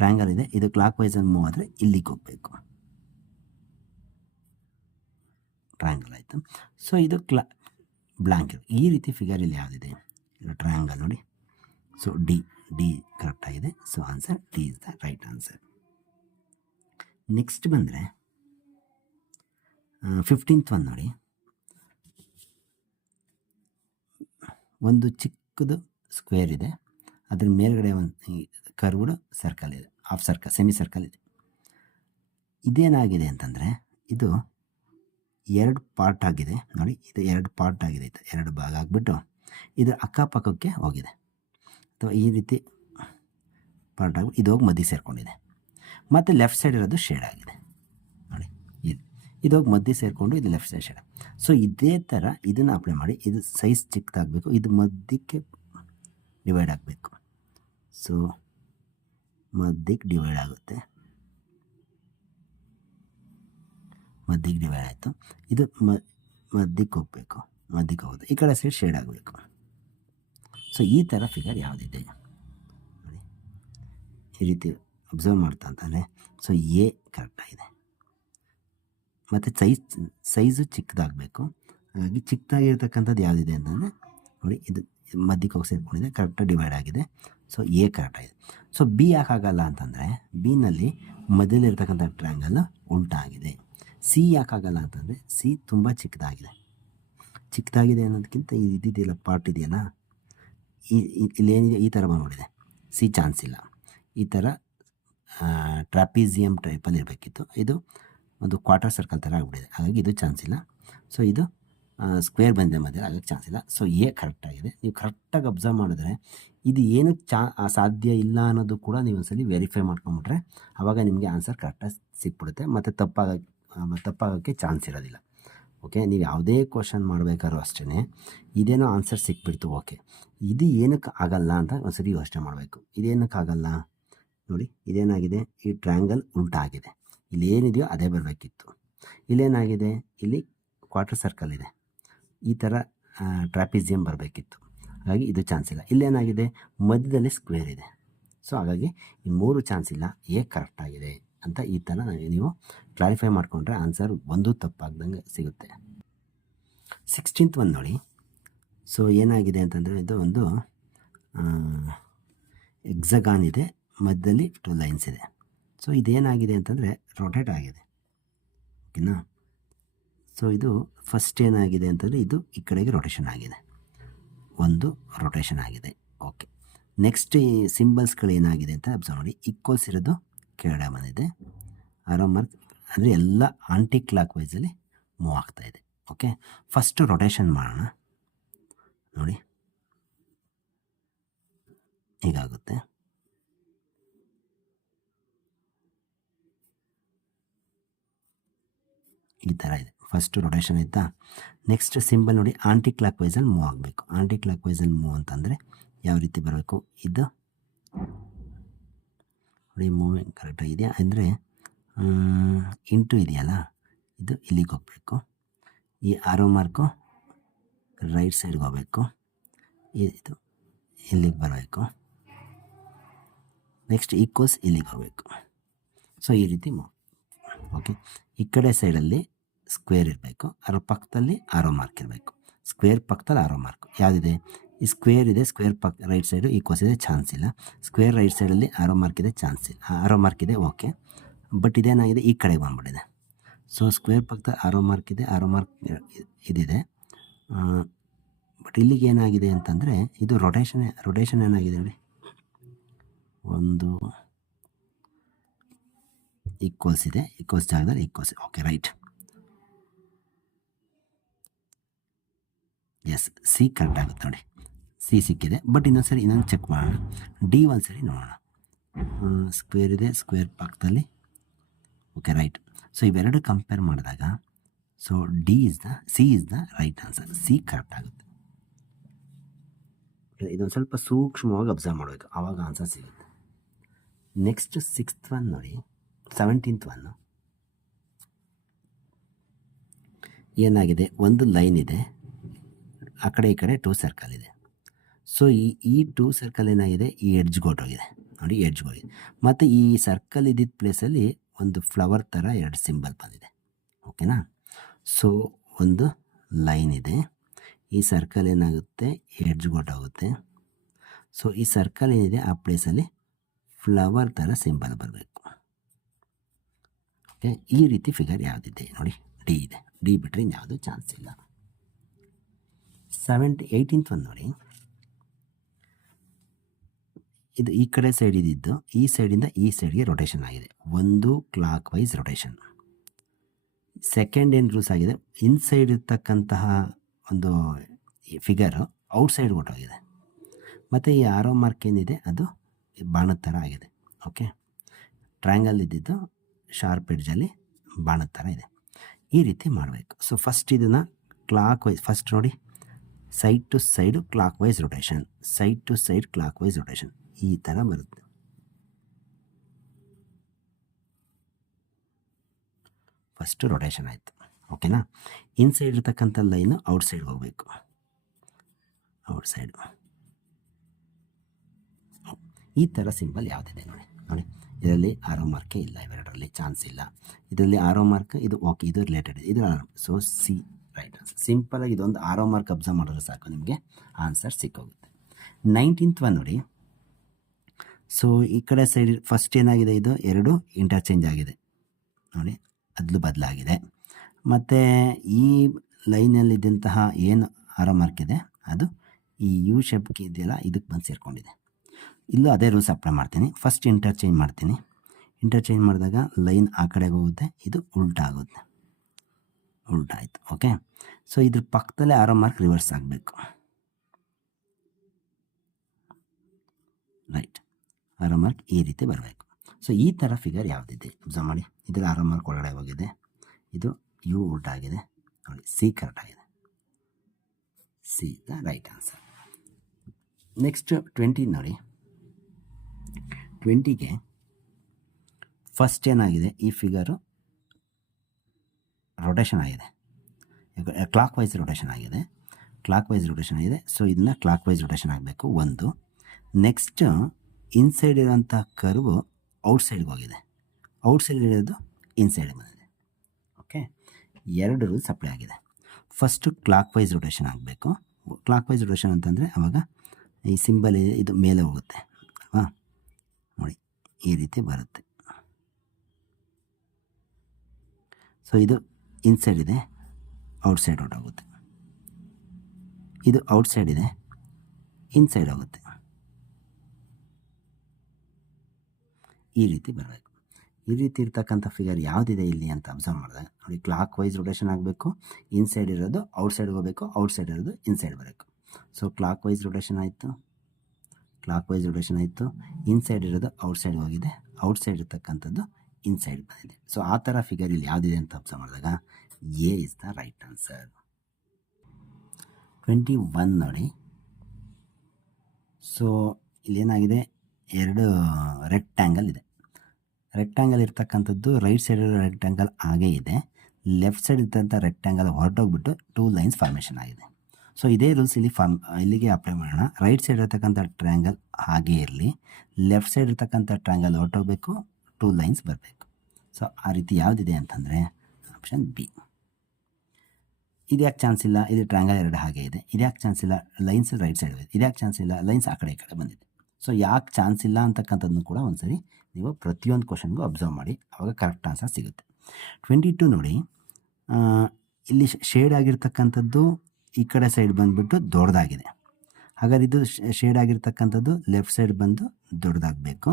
ಟ್ರಯಾಂಗಲ್ ಇದೆ, ಇದು ಕ್ಲಾಕ್ ವೈಸಲ್ಲಿ ಮೂವ್ ಆದರೆ ಇಲ್ಲಿಗೆ ಹೋಗಬೇಕು. ಟ್ರಯಾಂಗಲ್ ಆಯಿತು. ಸೊ ಇದು ಬ್ಲ್ಯಾಂಕ್. ಈ ರೀತಿ ಫಿಗರ್ ಇಲ್ಲಿ ಯಾವುದಿದೆ, ಇದು ಟ್ರಯಾಂಗಲ್ ನೋಡಿ. ಸೊ ಡಿ ಕರೆಕ್ಟ್ ಆಗಿದೆ. So answer D is the right answer. Next ಬಂದರೆ 15th ಒಂದು ನೋಡಿ, ಒಂದು ಚಿಕ್ಕದು ಸ್ಕ್ವೇರ್ ಇದೆ, ಅದ್ರ ಮೇಲ್ಗಡೆ ಒಂದು ಕರ್ವ್ಡ್ ಸರ್ಕಲ್ ಇದೆ, ಹಾಫ್ ಸರ್ಕಲ್, ಸೆಮಿ ಸರ್ಕಲ್ ಇದೆ. ಇದೇನಾಗಿದೆ ಅಂತಂದರೆ ಇದು 2 ಪಾರ್ಟ್ ಆಗಿದೆ ನೋಡಿ, ಇದು 2 ಪಾರ್ಟ್ ಆಗಿದೆ, ಇದು 2 ಭಾಗ ಆಗಿಬಿಟ್ಟು ಇದು ಅಕ್ಕಪಕ್ಕಕ್ಕೆ ಹೋಗಿದೆ, ಅಥವಾ ಈ ರೀತಿ ಪಾರ್ಟ್ ಆಗಿಬಿಟ್ಟು ಇದು ಹೋಗಿ ಮಧ್ಯೆ ಸೇರಿಕೊಂಡಿದೆ. ಮತ್ತು ಲೆಫ್ಟ್ ಸೈಡ್ ಇರೋದು ಶೇಡ್ ಆಗಿದೆ ನೋಡಿ, ಇದು ಹೋಗಿ ಮಧ್ಯೆ ಸೇರಿಕೊಂಡು ಇದು ಲೆಫ್ಟ್ ಸೈಡ್ ಶೇಡ್. ಸೊ ಇದೇ ಥರ ಇದನ್ನು ಅಪ್ಲೈ ಮಾಡಿ, ಇದು ಸೈಜ್ ಚಿಕ್ಕದಾಗಬೇಕು, ಇದು ಮಧ್ಯಕ್ಕೆ ಡಿವೈಡ್ ಆಗಬೇಕು. ಸೊ ಮಧ್ಯಕ್ಕೆ ಡಿವೈಡ್ ಆಗುತ್ತೆ, ಮಧ್ಯಕ್ಕೆ ಡಿವೈಡ್ ಆಯಿತು, ಇದು ಮಧ್ಯಕ್ಕೆ ಹೋಗಬೇಕು, ಮಧ್ಯಕ್ಕೆ ಹೋಗೋದು, ಈ ಕಡೆ ಸೈಡ್ ಶೇಡ್ ಆಗಬೇಕು. ಸೊ ಈ ಥರ ಫಿಗರ್ ಯಾವುದಿದೆ ನೋಡಿ, ಈ ರೀತಿ ಅಬ್ಸರ್ವ್ ಮಾಡ್ತಾ ಅಂತಂದರೆ ಸೊ ಎ ಕರೆಕ್ಟಾಗಿದೆ. ಮತ್ತು ಸೈಜು ಚಿಕ್ಕದಾಗಬೇಕು. ಹಾಗಾಗಿ ಚಿಕ್ಕದಾಗಿರ್ತಕ್ಕಂಥದ್ದು ಯಾವುದಿದೆ ಅಂತಂದರೆ ನೋಡಿ, ಇದು ಮಧ್ಯಕ್ಕೆ ಹೋಗಿ ಸೇರಿಕೊಂಡಿದೆ, ಕರೆಕ್ಟಾಗಿ ಡಿವೈಡ್ ಆಗಿದೆ. ಸೊ ಎ ಕರೆಕ್ಟಾಗಿದೆ. ಸೊ ಬಿ ಯಾಕಾಗಲ್ಲ ಅಂತಂದರೆ ಬಿನಲ್ಲಿ ಮಧ್ಯದಲ್ಲಿರ್ತಕ್ಕಂಥ ಟ್ರ್ಯಾಂಗಲ್ ಉಲ್ಟಾ ಆಗಿದೆ. ಸಿ ಯಾಕಾಗಲ್ಲ ಅಂತಂದರೆ ಸಿ ತುಂಬ ಚಿಕ್ಕದಾಗಿದೆ ಅನ್ನೋದಕ್ಕಿಂತ ಇದ್ದಿದೆಯಲ್ಲ ಪಾರ್ಟ್ ಇದೆಯಲ್ಲ, ಇಲ್ಲೇನಿದೆ ಈ ಥರ ಬಂದ್ಬಿಟ್ಟಿದೆ, ಸಿ ಚಾನ್ಸ್ ಇಲ್ಲ. ಈ ಥರ ಟ್ರಾಪಿಸಿಯಮ್ ಟೈಪಲ್ಲಿ ಇರಬೇಕಿತ್ತು, ಇದು ಒಂದು ಕ್ವಾರ್ಟರ್ ಸರ್ಕಲ್ ಥರ ಆಗಿಬಿಟ್ಟಿದೆ, ಹಾಗಾಗಿ ಇದು ಚಾನ್ಸ್ ಇಲ್ಲ. ಸೊ ಇದು ಸ್ಕ್ವೇರ್ ಬಂದಿದೆ ಮಧ್ಯೆ, ಹಾಗಾಗಿ ಚಾನ್ಸ್ ಇಲ್ಲ. ಸೊ ಎ ಕರೆಕ್ಟಾಗಿದೆ. ನೀವು ಕರೆಕ್ಟಾಗಿ ಅಬ್ಸರ್ವ್ ಮಾಡಿದ್ರೆ ಇದು ಏನಕ್ಕೆ ಸಾಧ್ಯ ಇಲ್ಲ ಅನ್ನೋದು ಕೂಡ ನೀವು ಒಂದ್ಸಲಿ ವೆರಿಫೈ ಮಾಡ್ಕೊಂಬಿಟ್ರೆ ಆವಾಗ ನಿಮಗೆ ಆನ್ಸರ್ ಕರೆಕ್ಟಾಗಿ ಸಿಕ್ಬಿಡುತ್ತೆ, ಮತ್ತು ತಪ್ಪಾಗೋಕ್ಕೆ ಚಾನ್ಸ್ ಇರೋದಿಲ್ಲ. ಓಕೆ, ನೀವು ಯಾವುದೇ ಕ್ವಶನ್ ಮಾಡಬೇಕಾದ್ರೂ ಅಷ್ಟೇ ಇದೇನೋ ಆನ್ಸರ್ ಸಿಕ್ಬಿಡ್ತು, ಓಕೆ ಇದು ಏನಕ್ಕೆ ಆಗಲ್ಲ ಅಂತ ಒಂದ್ಸರಿ ಯೋಚನೆ ಮಾಡಬೇಕು. ಇದೇನಕ್ಕೆ ಆಗಲ್ಲ, ನೋಡಿ ಇದೇನಾಗಿದೆ, ಈ ಟ್ರ್ಯಾಂಗಲ್ ಉಲ್ಟಾ ಆಗಿದೆ. ಇಲ್ಲಿ ಏನಿದೆಯೋ ಅದೇ ಬರಬೇಕಿತ್ತು. ಇಲ್ಲೇನಾಗಿದೆ, ಇಲ್ಲಿ ಕ್ವಾರ್ಟರ್ ಸರ್ಕಲ್ ಇದೆ, ಈ ಥರ ಟ್ರಾಪಿಸಿಯಂ ಬರಬೇಕಿತ್ತು. ಹಾಗಾಗಿ ಇದು ಚಾನ್ಸ್ ಇಲ್ಲ. ಇಲ್ಲೇನಾಗಿದೆ, ಮಧ್ಯದಲ್ಲಿ ಸ್ಕ್ವೇರ್ ಇದೆ. ಸೊ ಹಾಗಾಗಿ ಈ 3 ಚಾನ್ಸ್ ಇಲ್ಲ, ಎ ಕರೆಕ್ಟ್ ಆಗಿದೆ ಅಂತ ಈ ಥರ ನೀವು ಕ್ಲಾರಿಫೈ ಮಾಡಿಕೊಂಡ್ರೆ ಆನ್ಸರ್ ಒಂದು ತಪ್ಪಾಗ್ದಂಗೆ ಸಿಗುತ್ತೆ. 16th ಒಂದು ನೋಡಿ. ಸೊ ಏನಾಗಿದೆ ಅಂತಂದರೆ, ಇದು ಒಂದು ಎಕ್ಸಗಾನ್ ಇದೆ, ಮಧ್ಯದಲ್ಲಿ 2 ಲೈನ್ಸ್ ಇದೆ. ಸೊ ಇದೇನಾಗಿದೆ ಅಂತಂದರೆ ರೊಟೇಟ್ ಆಗಿದೆ. ಓಕೆನಾ. ಸೊ ಇದು ಫಸ್ಟ್ ಏನಾಗಿದೆ ಅಂತಂದರೆ, ಇದು ಈ ಕಡೆಗೆ ರೊಟೇಷನ್ ಆಗಿದೆ, ಒಂದು ರೊಟೇಷನ್ ಆಗಿದೆ. ಓಕೆ, ನೆಕ್ಸ್ಟ್ ಈ ಸಿಂಬಲ್ಸ್ಗಳು ಏನಾಗಿದೆ ಅಂತ ಅಬ್ಸರ್ವ್ ಮಾಡಿ. ಈಕ್ವಲ್ಸ್ ಇರೋದು ಕೆಳಗಡೆ ಬಂದಿದೆ, ಆರೋ ಮಾರ್ಕ್ ಅಂದರೆ ಎಲ್ಲ ಆಂಟಿ ಕ್ಲಾಕ್ ವೈಸಲ್ಲಿ ಮೂವ್ ಆಗ್ತಾ ಇದೆ. ಓಕೆ, ಫಸ್ಟು ರೊಟೇಷನ್ ಮಾಡೋಣ. ನೋಡಿ ಹೀಗಾಗುತ್ತೆ. ಈ ಥರ ಇದೆ. ಫಸ್ಟು ರೊಟೇಷನ್ ಆಯಿತಾ. ನೆಕ್ಸ್ಟ್ ಸಿಂಬಲ್ ನೋಡಿ, ಆಂಟಿ ಕ್ಲಾಕ್ ವೈಸಲ್ಲಿ ಮೂವ್ ಆಗಬೇಕು. ಆಂಟಿ ಕ್ಲಾಕ್ ವೈಸಲ್ಲಿ ಮೂವ್ ಅಂತಂದರೆ ಯಾವ ರೀತಿ ಬರಬೇಕು, ಇದು ನೋಡಿ ಮೂವಿಂಗ್ ಕರೆಕ್ಟಾಗಿದೆಯಾ ಅಂದರೆ ಇಂಟು ಇದೆಯಲ್ಲ, ಇದು ಇಲ್ಲಿಗೆ ಹೋಗಬೇಕು. ಈ ಆರೋ ಮಾರ್ಕು ರೈಟ್ ಸೈಡ್ಗೆ ಹೋಗಬೇಕು, ಇದು ಇಲ್ಲಿಗೆ ಬರಬೇಕು. ನೆಕ್ಸ್ಟ್ ಈಕ್ವಲ್ಸ್ ಇಲ್ಲಿಗೆ ಹೋಗಬೇಕು. ಸೊ ಈ ರೀತಿ ಮೂವ್. ಓಕೆ, ಈ ಕಡೆ ಸೈಡಲ್ಲಿ ಸ್ಕ್ವೇರ್ ಇರಬೇಕು, ಅದರ ಪಕ್ಕದಲ್ಲಿ ಆರೋ ಮಾರ್ಕ್ ಇರಬೇಕು. ಸ್ಕ್ವೇರ್ ಪಕ್ಕದಲ್ಲಿ ಆರೋ ಮಾರ್ಕ್ ಯಾವುದಿದೆ, ಈ ಸ್ಕ್ವೇರ್ ಇದೆ, ಸ್ಕ್ವೇರ್ ರೈಟ್ ಸೈಡು ಈಕ್ವಲ್ಸ್ ಇದೆ, ಚಾನ್ಸ್ ಇಲ್ಲ. ಸ್ಕ್ವೇರ್ ರೈಟ್ ಸೈಡಲ್ಲಿ ಆರೋ ಮಾರ್ಕ್ ಇದೆ, ಚಾನ್ಸ್ ಇಲ್ಲ. ಆರೋ ಮಾರ್ಕ್ ಇದೆ, ಓಕೆ. ಬಟ್ ಇದೇನಾಗಿದೆ, ಈ ಕಡೆಗೆ ಬಂದ್ಬಿಟ್ಟಿದೆ. ಸೊ ಸ್ಕ್ವೇರ್ ಪಕ್ಕದ ಆರೋ ಮಾರ್ಕ್ ಇದೆ, ಆರೋ ಮಾರ್ಕ್ ಇದಿದೆ. ಬಟ್ ಇಲ್ಲಿಗೆ ಏನಾಗಿದೆ ಅಂತಂದರೆ, ಇದು ರೊಟೇಷನ್ ಏನಾಗಿದೆ ನೋಡಿ, ಒಂದು ಈಕ್ವಲ್ಸ್ ಇದೆ, ಈಕ್ವಲ್ಸ್ ಜಾಗದಲ್ಲಿ equals. Okay, right. Yes, C correct ಆಗುತ್ತೆ ನೋಡಿ, ಸಿ ಸಿಕ್ಕಿದೆ. ಬಟ್ ಇನ್ನೊಂದು ಚೆಕ್ ಮಾಡೋಣ, ಡಿ ಒಂದು ಸರಿ ನೋಡೋಣ. ಸ್ಕ್ವೇರ್ ಇದೆ, ಸ್ಕ್ವೇರ್ ಪಕ್ಕದಲ್ಲಿ. Okay, right. ಸೊ ಇವೆರಡು ಕಂಪೇರ್ ಮಾಡಿದಾಗ so C is the right answer. C correct ಆಗುತ್ತೆ. ಇದೊಂದು ಸ್ವಲ್ಪ ಸೂಕ್ಷ್ಮವಾಗಿ ಅಬ್ಸರ್ವ್ ಮಾಡಬೇಕು, ಆವಾಗ ಆನ್ಸರ್ ಸಿಗುತ್ತೆ. ನೆಕ್ಸ್ಟ್ 6th ಒನ್ ನೋಡಿ, 17th ಒನ್ನು ಏನಾಗಿದೆ, ಒಂದು ಲೈನ್ ಇದೆ, ಆ ಕಡೆ ಈ ಕಡೆ 2 ಸರ್ಕಲ್ ಇದೆ. ಸೊ ಈ 2 ಸರ್ಕಲ್ ಏನಾಗಿದೆ, ಈ ಎಡ್ಜ್ಗೆ ಹೊರಟೋಗಿದೆ ನೋಡಿ, ಎಡ್ಜ್ಗೆ ಹೋಗಿದೆ. ಮತ್ತು ಈ ಸರ್ಕಲ್ ಇದ್ದಿದ್ದ ಪ್ಲೇಸಲ್ಲಿ ಒಂದು ಫ್ಲವರ್ ಥರ 2 ಸಿಂಬಲ್ ಬಂದಿದೆ. ಓಕೆನಾ. ಸೊ ಒಂದು ಲೈನ್ ಇದೆ, ಈ ಸರ್ಕಲ್ ಏನಾಗುತ್ತೆ, ಎಡ್ಜ್ಗೆ ಹೊರಟೋಗುತ್ತೆ. ಸೊ ಈ ಸರ್ಕಲ್ ಏನಿದೆ ಆ ಪ್ಲೇಸಲ್ಲಿ ಫ್ಲವರ್ ಥರ ಸಿಂಬಲ್ ಬರಬೇಕು. ಓಕೆ, ಈ ರೀತಿ ಫಿಗರ್ ಯಾವುದಿದೆ ನೋಡಿ, ಡಿ ಇದೆ. ಡಿ ಬಿಟ್ಟರೆ ಇನ್ಯಾವುದು ಚಾನ್ಸ್ ಇಲ್ಲ. 18th ಒಂದು ನೋಡಿ, ಇದು ಈ ಕಡೆ ಸೈಡ್ ಇದ್ದಿದ್ದು ಈ ಸೈಡಿಂದ ಈ ಸೈಡ್ಗೆ ರೊಟೇಷನ್ ಆಗಿದೆ, ಒಂದು ಕ್ಲಾಕ್ ವೈಸ್ ರೊಟೇಷನ್. ಸೆಕೆಂಡ್ ಏನು ರೂಲ್ಸ್ ಆಗಿದೆ, ಇನ್ಸೈಡ್ ಇರ್ತಕ್ಕಂತಹ ಒಂದು ಫಿಗರು ಔಟ್ಸೈಡ್ ಹೊರಟೋಗಿದೆ. ಮತ್ತು ಈ ಆರೋ ಮಾರ್ಕ್ ಏನಿದೆ ಅದು ಬಾಣದ ಥರ ಆಗಿದೆ. ಓಕೆ, ಟ್ರ್ಯಾಂಗಲ್ ಇದ್ದಿದ್ದು ಶಾರ್ಪ್ ಎಡ್ಜಲ್ಲಿ ಬಾಣದ ಥರ ಇದೆ. ಈ ರೀತಿ ಮಾಡಬೇಕು. ಸೊ ಫಸ್ಟ್ ಇದನ್ನು ಕ್ಲಾಕ್ ವೈಸ್, ಫಸ್ಟ್ ನೋಡಿ, side to side clockwise rotation, side to side clockwise rotation, ಈ ಥರ ಬರುತ್ತೆ. ಫಸ್ಟು ರೊಟೇಷನ್ ಆಯಿತು. ಓಕೆನಾ. ಇನ್ಸೈಡ್ ಇರ್ತಕ್ಕಂಥ ಲೈನು ಔಟ್ಸೈಡ್ ಹೋಗಬೇಕು, ಔಟ್ಸೈಡು. ಈ ಥರ ಸಿಂಬಲ್ ಯಾವುದಿದೆ ನೋಡಿ, ಇದರಲ್ಲಿ ಆರೋ ಮಾರ್ಕೇ ಇಲ್ಲ, ಇವೆರಡರಲ್ಲಿ ಚಾನ್ಸ್ ಇಲ್ಲ. ಇದರಲ್ಲಿ ಆರೋ ಮಾರ್ಕ್ ಇದು ಓಕೆ, ಇದು ರಿಲೇಟೆಡ್ ಇದೆ, ಇದು ಸೊ ಸಿ ರೈಟ್ ಆನ್ಸರ್. ಸಿಂಪಲಾಗಿ ಇದೊಂದು ಆರೋ ಮಾರ್ಕ್ ಅಬ್ಸರ್ವ್ ಮಾಡಿದ್ರೆ ಸಾಕು, ನಿಮಗೆ ಆನ್ಸರ್ ಸಿಕ್ಕೋಗುತ್ತೆ. 19th ಒನ್ ನೋಡಿ. ಸೊ ಈ ಕಡೆ ಸೈಡ್ ಫಸ್ಟ್ ಏನಾಗಿದೆ, ಇದು ಎರಡು ಇಂಟರ್ಚೇಂಜ್ ಆಗಿದೆ ನೋಡಿ, ಬದಲಾಗಿದೆ. ಮತ್ತು ಈ ಲೈನಲ್ಲಿದ್ದಂತಹ ಏನು ಆರೋ ಮಾರ್ಕ್ ಇದೆ ಅದು ಈ ಯು ಶೇಪ್ಗೆ ಇದೆಯಲ್ಲ, ಇದಕ್ಕೆ ಬಂದು ಸೇರಿಕೊಂಡಿದೆ. ಇಲ್ಲೂ ಅದೇ ರೂಲ್ಸ್ ಅಪ್ಲೈ ಮಾಡ್ತೀನಿ. ಫಸ್ಟ್ ಇಂಟರ್ಚೇಂಜ್ ಮಾಡ್ತೀನಿ. ಇಂಟರ್ಚೇಂಜ್ ಮಾಡಿದಾಗ ಲೈನ್ ಆ ಕಡೆಗೆ ಹೋಗುತ್ತೆ, ಇದು ಉಲ್ಟಾ ಆಗುತ್ತೆ, ಉಲ್ಟಾ ಆಯಿತು. ಓಕೆ, ಸೊ ಇದ್ರ ಪಕ್ಕದಲ್ಲೇ ಆರೋ ಮಾರ್ಕ್ ರಿವರ್ಸ್ ಆಗಬೇಕು. ರೈಟ್, ಆರೋ ಮಾರ್ಕ್ ಈ ರೀತಿ ಬರಬೇಕು. ಸೊ ಈ ಥರ ಫಿಗರ್ ಯಾವುದಿದೆ ಅಬ್ಸರ್ವ್ ಮಾಡಿ. ಇದರ ಆರೋ ಮಾರ್ಕ್ ಒಳಗಡೆ ಹೋಗಿದೆ, ಇದು ಯು ಉಲ್ಟಾ ಆಗಿದೆ ನೋಡಿ, ಸಿ ಕರೆಕ್ಟ್ ಆಗಿದೆ. C the right answer. Next 20 ನೋಡಿ. 20ಗೆ ಫಸ್ಟ್ ಏನಾಗಿದೆ, ಈ ಫಿಗರು ರೊಟೇಷನ್ ಆಗಿದೆ, ಕ್ಲಾಕ್ ವೈಸ್ ರೊಟೇಷನ್ ಆಗಿದೆ, ಸೊ ಇದನ್ನ ಕ್ಲಾಕ್ ವೈಸ್ ರೊಟೇಷನ್ ಆಗಬೇಕು ಒಂದು. ನೆಕ್ಸ್ಟ್ ಇನ್ಸೈಡ್ ಇರೋಂಥ ಕರ್ವು ಔಟ್ಸೈಡ್ಗೆ ಹೋಗಿದೆ, ಔಟ್ಸೈಡ್ ಇರೋದು ಇನ್ಸೈಡ್ ಬಂದಿದೆ. ಓಕೆ, 2 ರೂಲ್ಸ್ ಅಪ್ಲೈ ಆಗಿದೆ. ಫಸ್ಟು ಕ್ಲಾಕ್ ವೈಸ್ ರೊಟೇಷನ್ ಆಗಬೇಕು. ಕ್ಲಾಕ್ ವೈಸ್ ರೊಟೇಷನ್ ಅಂತಂದರೆ ಆವಾಗ ಈ ಸಿಂಬಲ್ ಇದು ಮೇಲೆ ಹೋಗುತ್ತೆ ಅಲ್ವಾ, ನೋಡಿ ಈ ರೀತಿ ಬರುತ್ತೆ. ಸೊ ಇದು ಇನ್ಸೈಡ್ ಇದೆ, ಔಟ್ಸೈಡ್ ಹೊರಟೋಗುತ್ತೆ. ಇದು ಔಟ್ಸೈಡ್ ಇದೆ, ಇನ್ಸೈಡ್ ಹೋಗುತ್ತೆ. ಈ ರೀತಿ ಬರಬೇಕು. ಈ ರೀತಿ ಇರ್ತಕ್ಕಂಥ ಫಿಗರ್ ಯಾವುದಿದೆ ಇಲ್ಲಿ ಅಂತ ಅಬ್ಸರ್ವ್ ಮಾಡಿದಾಗ ನೋಡಿ, ಕ್ಲಾಕ್ ವೈಸ್ ರೊಟೇಷನ್ ಆಗಬೇಕು, ಇನ್ಸೈಡ್ ಇರೋದು ಔಟ್ಸೈಡ್ ಹೋಗಬೇಕು, ಔಟ್ಸೈಡ್ ಇರೋದು ಇನ್ಸೈಡ್ ಬರಬೇಕು. ಸೊ ಕ್ಲಾಕ್ ವೈಸ್ ರೊಟೇಷನ್ ಆಯಿತು, ಇನ್ಸೈಡ್ ಇರೋದು ಔಟ್ಸೈಡ್ ಹೋಗಿದೆ, ಔಟ್ಸೈಡ್ ಇರ್ತಕ್ಕಂಥದ್ದು ಇನ್ಸೈಡ್ ಬಂದಿದೆ. ಸೊ ಆ ಥರ ಫಿಗರ್ ಇಲ್ಲಿ ಯಾವುದಿದೆ ಅಂತ ಅಬ್ಸರ್ವ್ ಮಾಡಿದಾಗ A is the right answer. 21 ನೋಡಿ. ಸೊ ಇಲ್ಲೇನಾಗಿದೆ, 2 ರೆಕ್ಟ್ಯಾಂಗಲ್ ಇದೆ. ರೆಕ್ಟ್ಯಾಂಗಲ್ ಇರ್ತಕ್ಕಂಥದ್ದು ರೈಟ್ ಸೈಡ್ ರೆಕ್ಟ್ಯಾಂಗಲ್ ಹಾಗೇ ಇದೆ, ಲೆಫ್ಟ್ ಸೈಡ್ ಇರ್ತಂಥ ರೆಕ್ಟ್ಯಾಂಗಲ್ ಹೊರಟೋಗ್ಬಿಟ್ಟು 2 ಲೈನ್ಸ್ ಫಾರ್ಮೇಷನ್ ಆಗಿದೆ. ಸೊ ಇದೇ ರೂಲ್ಸ್ ಇಲ್ಲಿಗೆ ಅಪ್ಲೈ ಮಾಡೋಣ. ರೈಟ್ ಸೈಡ್ ಇರ್ತಕ್ಕಂಥ ಟ್ರ್ಯಾಂಗಲ್ ಹಾಗೇ ಇರಲಿ, ಲೆಫ್ಟ್ ಸೈಡ್ ಇರ್ತಕ್ಕಂಥ ಟ್ರ್ಯಾಂಗಲ್ ಹೊರಟೋಗ್ಬೇಕು, 2 ಲೈನ್ಸ್ ಬರಬೇಕು. ಸೊ ಆ ರೀತಿ ಯಾವುದಿದೆ ಅಂತಂದರೆ ಆಪ್ಷನ್ ಬಿ. ಇದ್ಯಾಕೆ ಚಾನ್ಸ್ ಇಲ್ಲ, ಇದು ಟ್ರ್ಯಾಂಗಲ್ 2 ಹಾಗೆ ಇದೆ, ಇದ್ಯಾಕೆ ಚಾನ್ಸ್ ಇಲ್ಲ, ಲೈನ್ಸ್ ರೈಟ್ ಸೈಡ್ ಇದೆ, ಇದ್ಯಾಕೆ ಚಾನ್ಸ್ ಇಲ್ಲ, ಲೈನ್ಸ್ ಆ ಕಡೆ ಈ ಕಡೆ ಬಂದಿದೆ. ಸೊ ಯಾಕೆ ಚಾನ್ಸ್ ಇಲ್ಲ ಅಂತಕ್ಕಂಥದ್ದನ್ನು ಕೂಡ ಒಂದ್ಸರಿ ನೀವು ಪ್ರತಿಯೊಂದು ಕ್ವಶನ್ಗೂ ಅಬ್ಸರ್ವ್ ಮಾಡಿ, ಆವಾಗ ಕರೆಕ್ಟ್ ಆನ್ಸರ್ ಸಿಗುತ್ತೆ. 22 ನೋಡಿ, ಇಲ್ಲಿ ಶೇಡ್ ಆಗಿರ್ತಕ್ಕಂಥದ್ದು ಈ ಕಡೆ ಸೈಡ್ ಬಂದುಬಿಟ್ಟು ದೊಡ್ಡದಾಗಿದೆ. ಹಾಗಾದ್ರೆ ಇದು ಶೇಡ್ ಆಗಿರ್ತಕ್ಕಂಥದ್ದು ಲೆಫ್ಟ್ ಸೈಡ್ ಬಂದು ದೊಡ್ಡದಾಗಬೇಕು.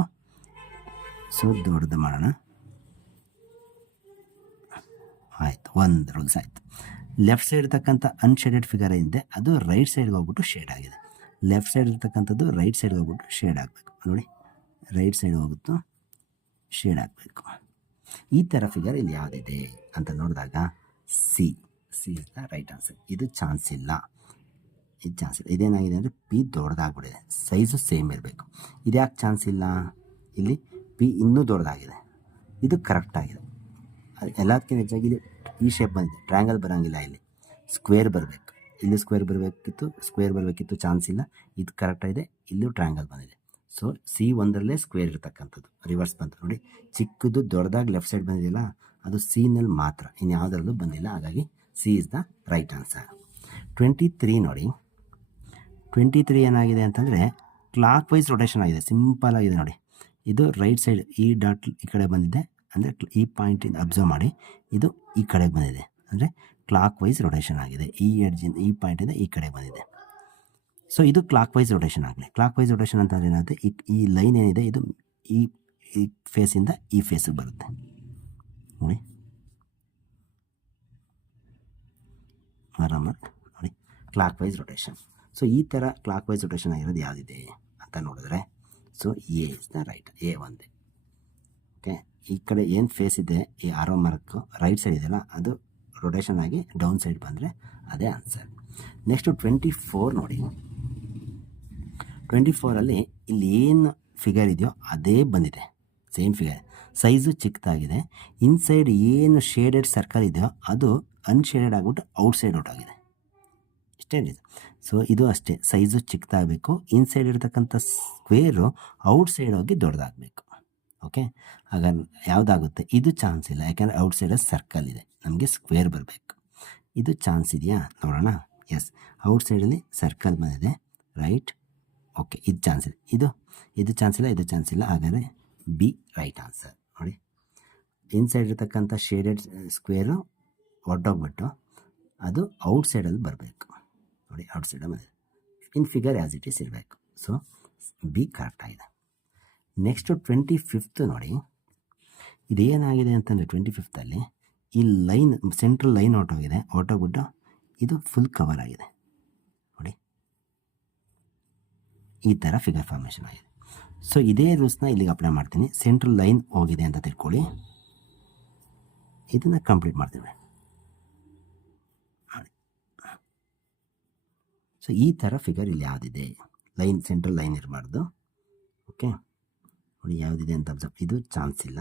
ಸೊ ದೊಡ್ಡದು ಮಾಡೋಣ, ಆಯಿತು, ಒಂದು ರೂಲ್ಸ್ ಆಯಿತು. ಲೆಫ್ಟ್ ಸೈಡ್ ಇರ್ತಕ್ಕಂಥ ಅನ್ಶೇಡೆಡ್ ಫಿಗರ್ ಏನಿದೆ ಅದು ರೈಟ್ ಸೈಡ್ಗೆ ಹೋಗ್ಬಿಟ್ಟು ಶೇಡ್ ಆಗಿದೆ, ಲೆಫ್ಟ್ ಸೈಡ್ ಇರ್ತಕ್ಕಂಥದ್ದು ರೈಟ್ ಸೈಡ್ಗೆ ಹೋಗ್ಬಿಟ್ಟು ಶೇಡ್ ಆಗಬೇಕು. ನೋಡಿ, ರೈಟ್ ಸೈಡ್ ಹೋಗುತ್ತೋ ಶೇಡ್ ಆಗಬೇಕು. ಈ ಥರ ಫಿಗರ್ ಇಲ್ಲಿ ಯಾವುದಿದೆ ಅಂತ ನೋಡಿದಾಗ C is the right answer. ಇದು ಚಾನ್ಸ್ ಇಲ್ಲ, ಇದೇನಾಗಿದೆ ಅಂದರೆ ಪಿ ದೊಡ್ಡದಾಗ್ಬಿಟ್ಟಿದೆ, ಸೈಜು ಸೇಮ್ ಇರಬೇಕು. ಇದ್ಯಾಕೆ ಚಾನ್ಸ್ ಇಲ್ಲ, ಇಲ್ಲಿ ಪಿ ಇನ್ನೂ ದೊಡ್ಡದಾಗಿದೆ, ಇದು ಕರೆಕ್ಟಾಗಿದೆ. ಎಲ್ಲದಕ್ಕಿಂತ ಹೆಚ್ಚಾಗಿ ಇಲ್ಲಿ ಈ ಶೇಪ್ ಬಂದಿದೆ, ಟ್ರ್ಯಾಂಗಲ್ ಬರೋಂಗಿಲ್ಲ, ಇಲ್ಲಿ ಸ್ಕ್ವೇರ್ ಬರಬೇಕು, ಇಲ್ಲಿ ಸ್ಕ್ವೇರ್ ಬರಬೇಕಿತ್ತು, ಚಾನ್ಸ್ ಇಲ್ಲ, ಇದು ಕರೆಕ್ಟಾಗಿದೆ, ಇಲ್ಲೂ ಟ್ರ್ಯಾಂಗಲ್ ಬಂದಿದೆ. ಸೊ ಸಿ ಒಂದರಲ್ಲೇ ಸ್ಕ್ವೇರ್ ಇರ್ತಕ್ಕಂಥದ್ದು ರಿವರ್ಸ್ ಬಂತು. ನೋಡಿ, ಚಿಕ್ಕದು ದೊಡ್ಡದಾಗಿ ಲೆಫ್ಟ್ ಸೈಡ್ ಬಂದಿದೆಯಲ್ಲ, ಅದು ಸಿನಲ್ಲಿ ಮಾತ್ರ, ಇನ್ನು ಯಾವುದರಲ್ಲೂ ಬಂದಿಲ್ಲ. ಹಾಗಾಗಿ C is the right answer. 23 ನೋಡಿ, 23 ಏನಾಗಿದೆ ಅಂತಂದರೆ ಕ್ಲಾಕ್ ವೈಸ್ ರೊಟೇಷನ್ ಆಗಿದೆ, ಸಿಂಪಲ್ ಆಗಿದೆ ನೋಡಿ. ಇದು ರೈಟ್ ಸೈಡ್ ಈ ಡಾಟ್ ಈ ಕಡೆ ಬಂದಿದೆ, ಅಂದರೆ ಈ ಪಾಯಿಂಟಿಂದ ಅಬ್ಸರ್ವ್ ಮಾಡಿ, ಇದು ಈ ಕಡೆಗೆ ಬಂದಿದೆ, ಅಂದರೆ ಕ್ಲಾಕ್ ವೈಸ್ ರೊಟೇಷನ್ ಆಗಿದೆ. ಈ ಎಡ್ಜಿಂದ ಈ ಪಾಯಿಂಟಿಂದ ಈ ಕಡೆ ಬಂದಿದೆ. ಸೊ ಇದು ಕ್ಲಾಕ್ ವೈಸ್ ರೊಟೇಷನ್ ಆಗಲಿ. ಕ್ಲಾಕ್ ವೈಸ್ ರೊಟೇಷನ್ ಅಂತಂದರೆ ಏನಾಗುತ್ತೆ, ಈ ಲೈನ್ ಏನಿದೆ ಇದು ಈ ಫೇಸಿಂದ ಈ ಫೇಸಿಗೆ ಬರುತ್ತೆ ನೋಡಿ, ಆರಾಮಾಗಿ ನೋಡಿ, ಕ್ಲಾಕ್ ವೈಸ್ ರೊಟೇಷನ್. ಸೊ ಈ ಥರ ಕ್ಲಾಕ್ ವೈಸ್ ರೊಟೇಷನ್ ಆಗಿರೋದು ಯಾವುದಿದೆ ಅಂತ ನೋಡಿದ್ರೆ, so A is the right, A ಒಂದೇ. ಓಕೆ, ಈ ಕಡೆ ಏನು ಫೇಸ್ ಇದೆ, ಈ ಆರೋ ಮಾರ್ಕು ರೈಟ್ ಸೈಡ್ ಇದೆಯಲ್ಲ, ಅದು ರೊಟೇಷನ್ ಆಗಿ ಡೌನ್ ಸೈಡ್ ಬಂದರೆ ಅದೇ ಆನ್ಸರ್. ನೆಕ್ಸ್ಟು 24 ನೋಡಿ. 24ಅಲ್ಲಿ ಇಲ್ಲಿ ಏನು ಫಿಗರ್ ಇದೆಯೋ ಅದೇ ಬಂದಿದೆ, ಸೇಮ್ ಫಿಗರ್, ಸೈಜು ಚಿಕ್ಕದಾಗಿದೆ. ಇನ್ಸೈಡ್ ಏನು ಶೇಡೆಡ್ ಸರ್ಕಲ್ ಇದೆಯೋ ಅದು ಅನ್ಶೇಡೆಡ್ ಆಗಿಬಿಟ್ಟು ಔಟ್ಸೈಡ್ ಹೊರಟಾಗಿದೆ, ಇಷ್ಟೇ ಇದೆ. ಸೊ ಇದು ಅಷ್ಟೇ, ಸೈಜು ಚಿಕ್ಕದಾಗಬೇಕು, ಇನ್ಸೈಡ್ ಇರ್ತಕ್ಕಂಥ ಸ್ಕ್ವೇರು ಔಟ್ಸೈಡ್ ಹೋಗಿ ದೊಡ್ಡದಾಗಬೇಕು. ಓಕೆ, ಹಾಗಾಗಿ ಯಾವುದಾಗುತ್ತೆ, ಇದು ಚಾನ್ಸ್ ಇಲ್ಲ, ಯಾಕೆಂದರೆ ಔಟ್ಸೈಡಲ್ಲಿ ಸರ್ಕಲ್ ಇದೆ, ನಮಗೆ ಸ್ಕ್ವೇರ್ ಬರಬೇಕು. ಇದು ಚಾನ್ಸ್ ಇದೆಯಾ ನೋಡೋಣ. ಎಸ್, ಔಟ್ಸೈಡಲ್ಲಿ ಸರ್ಕಲ್ ಬಂದಿದೆ, ರೈಟ್. ಓಕೆ, ಇದು ಚಾನ್ಸ್ ಇದೆ, ಇದು ಚಾನ್ಸ್ ಇಲ್ಲ, ಇದು ಚಾನ್ಸ್ ಇಲ್ಲ, ಹಾಗಾದರೆ ಬಿ ರೈಟ್ ಆನ್ಸರ್. ನೋಡಿ, ಇನ್ಸೈಡ್ ಇರ್ತಕ್ಕಂಥ ಶೇಡೆಡ್ ಸ್ಕ್ವೇರು ಹೊರಟೋಗ್ಬಿಟ್ಟು ಅದು ಔಟ್ಸೈಡಲ್ಲಿ ಬರಬೇಕು. ನೋಡಿ, ಔಟ್ಸೈಡಲ್ಲಿ ಬಂದಿದೆ, in figure as it is ಇರಬೇಕು. ಸೊ ಬಿ ಕರೆಕ್ಟ್ ಆಗಿದೆ. ನೆಕ್ಸ್ಟು 25 ನೋಡಿ. ಇದೇನಾಗಿದೆ ಅಂತಂದರೆ 25ಅಲ್ಲಿ ಈ ಲೈನ್, ಸೆಂಟ್ರಲ್ ಲೈನ್ ಹೊರಟೋಗ್ಬಿಟ್ಟು ಇದು ಫುಲ್ ಕವರ್ ಆಗಿದೆ ನೋಡಿ, ಈ ಥರ ಫಿಗರ್ ಫಾರ್ಮೇಷನ್ ಆಗಿದೆ. ಸೊ ಇದೇ ರೂಲ್ಸ್ನ ಇಲ್ಲಿಗೆ ಅಪ್ಲೈ ಮಾಡ್ತೀನಿ. ಸೆಂಟ್ರಲ್ ಲೈನ್ ಹೋಗಿದೆ ಅಂತ ತಿಳ್ಕೊಳ್ಳಿ, ಇದನ್ನು ಕಂಪ್ಲೀಟ್ ಮಾಡ್ತೀವಿ ನೋಡಿ. ಸೊ ಈ ಥರ ಫಿಗರ್ ಇಲ್ಲಿ ಯಾವುದಿದೆ, ಲೈನ್ ಸೆಂಟ್ರಲ್ ಲೈನ್ ಇರಬಾರ್ದು. ಓಕೆ ನೋಡಿ, ಯಾವುದಿದೆ ಅಂತ ಅಬ್ಸರ್ವ್, ಇದು ಚಾನ್ಸ್ ಇಲ್ಲ,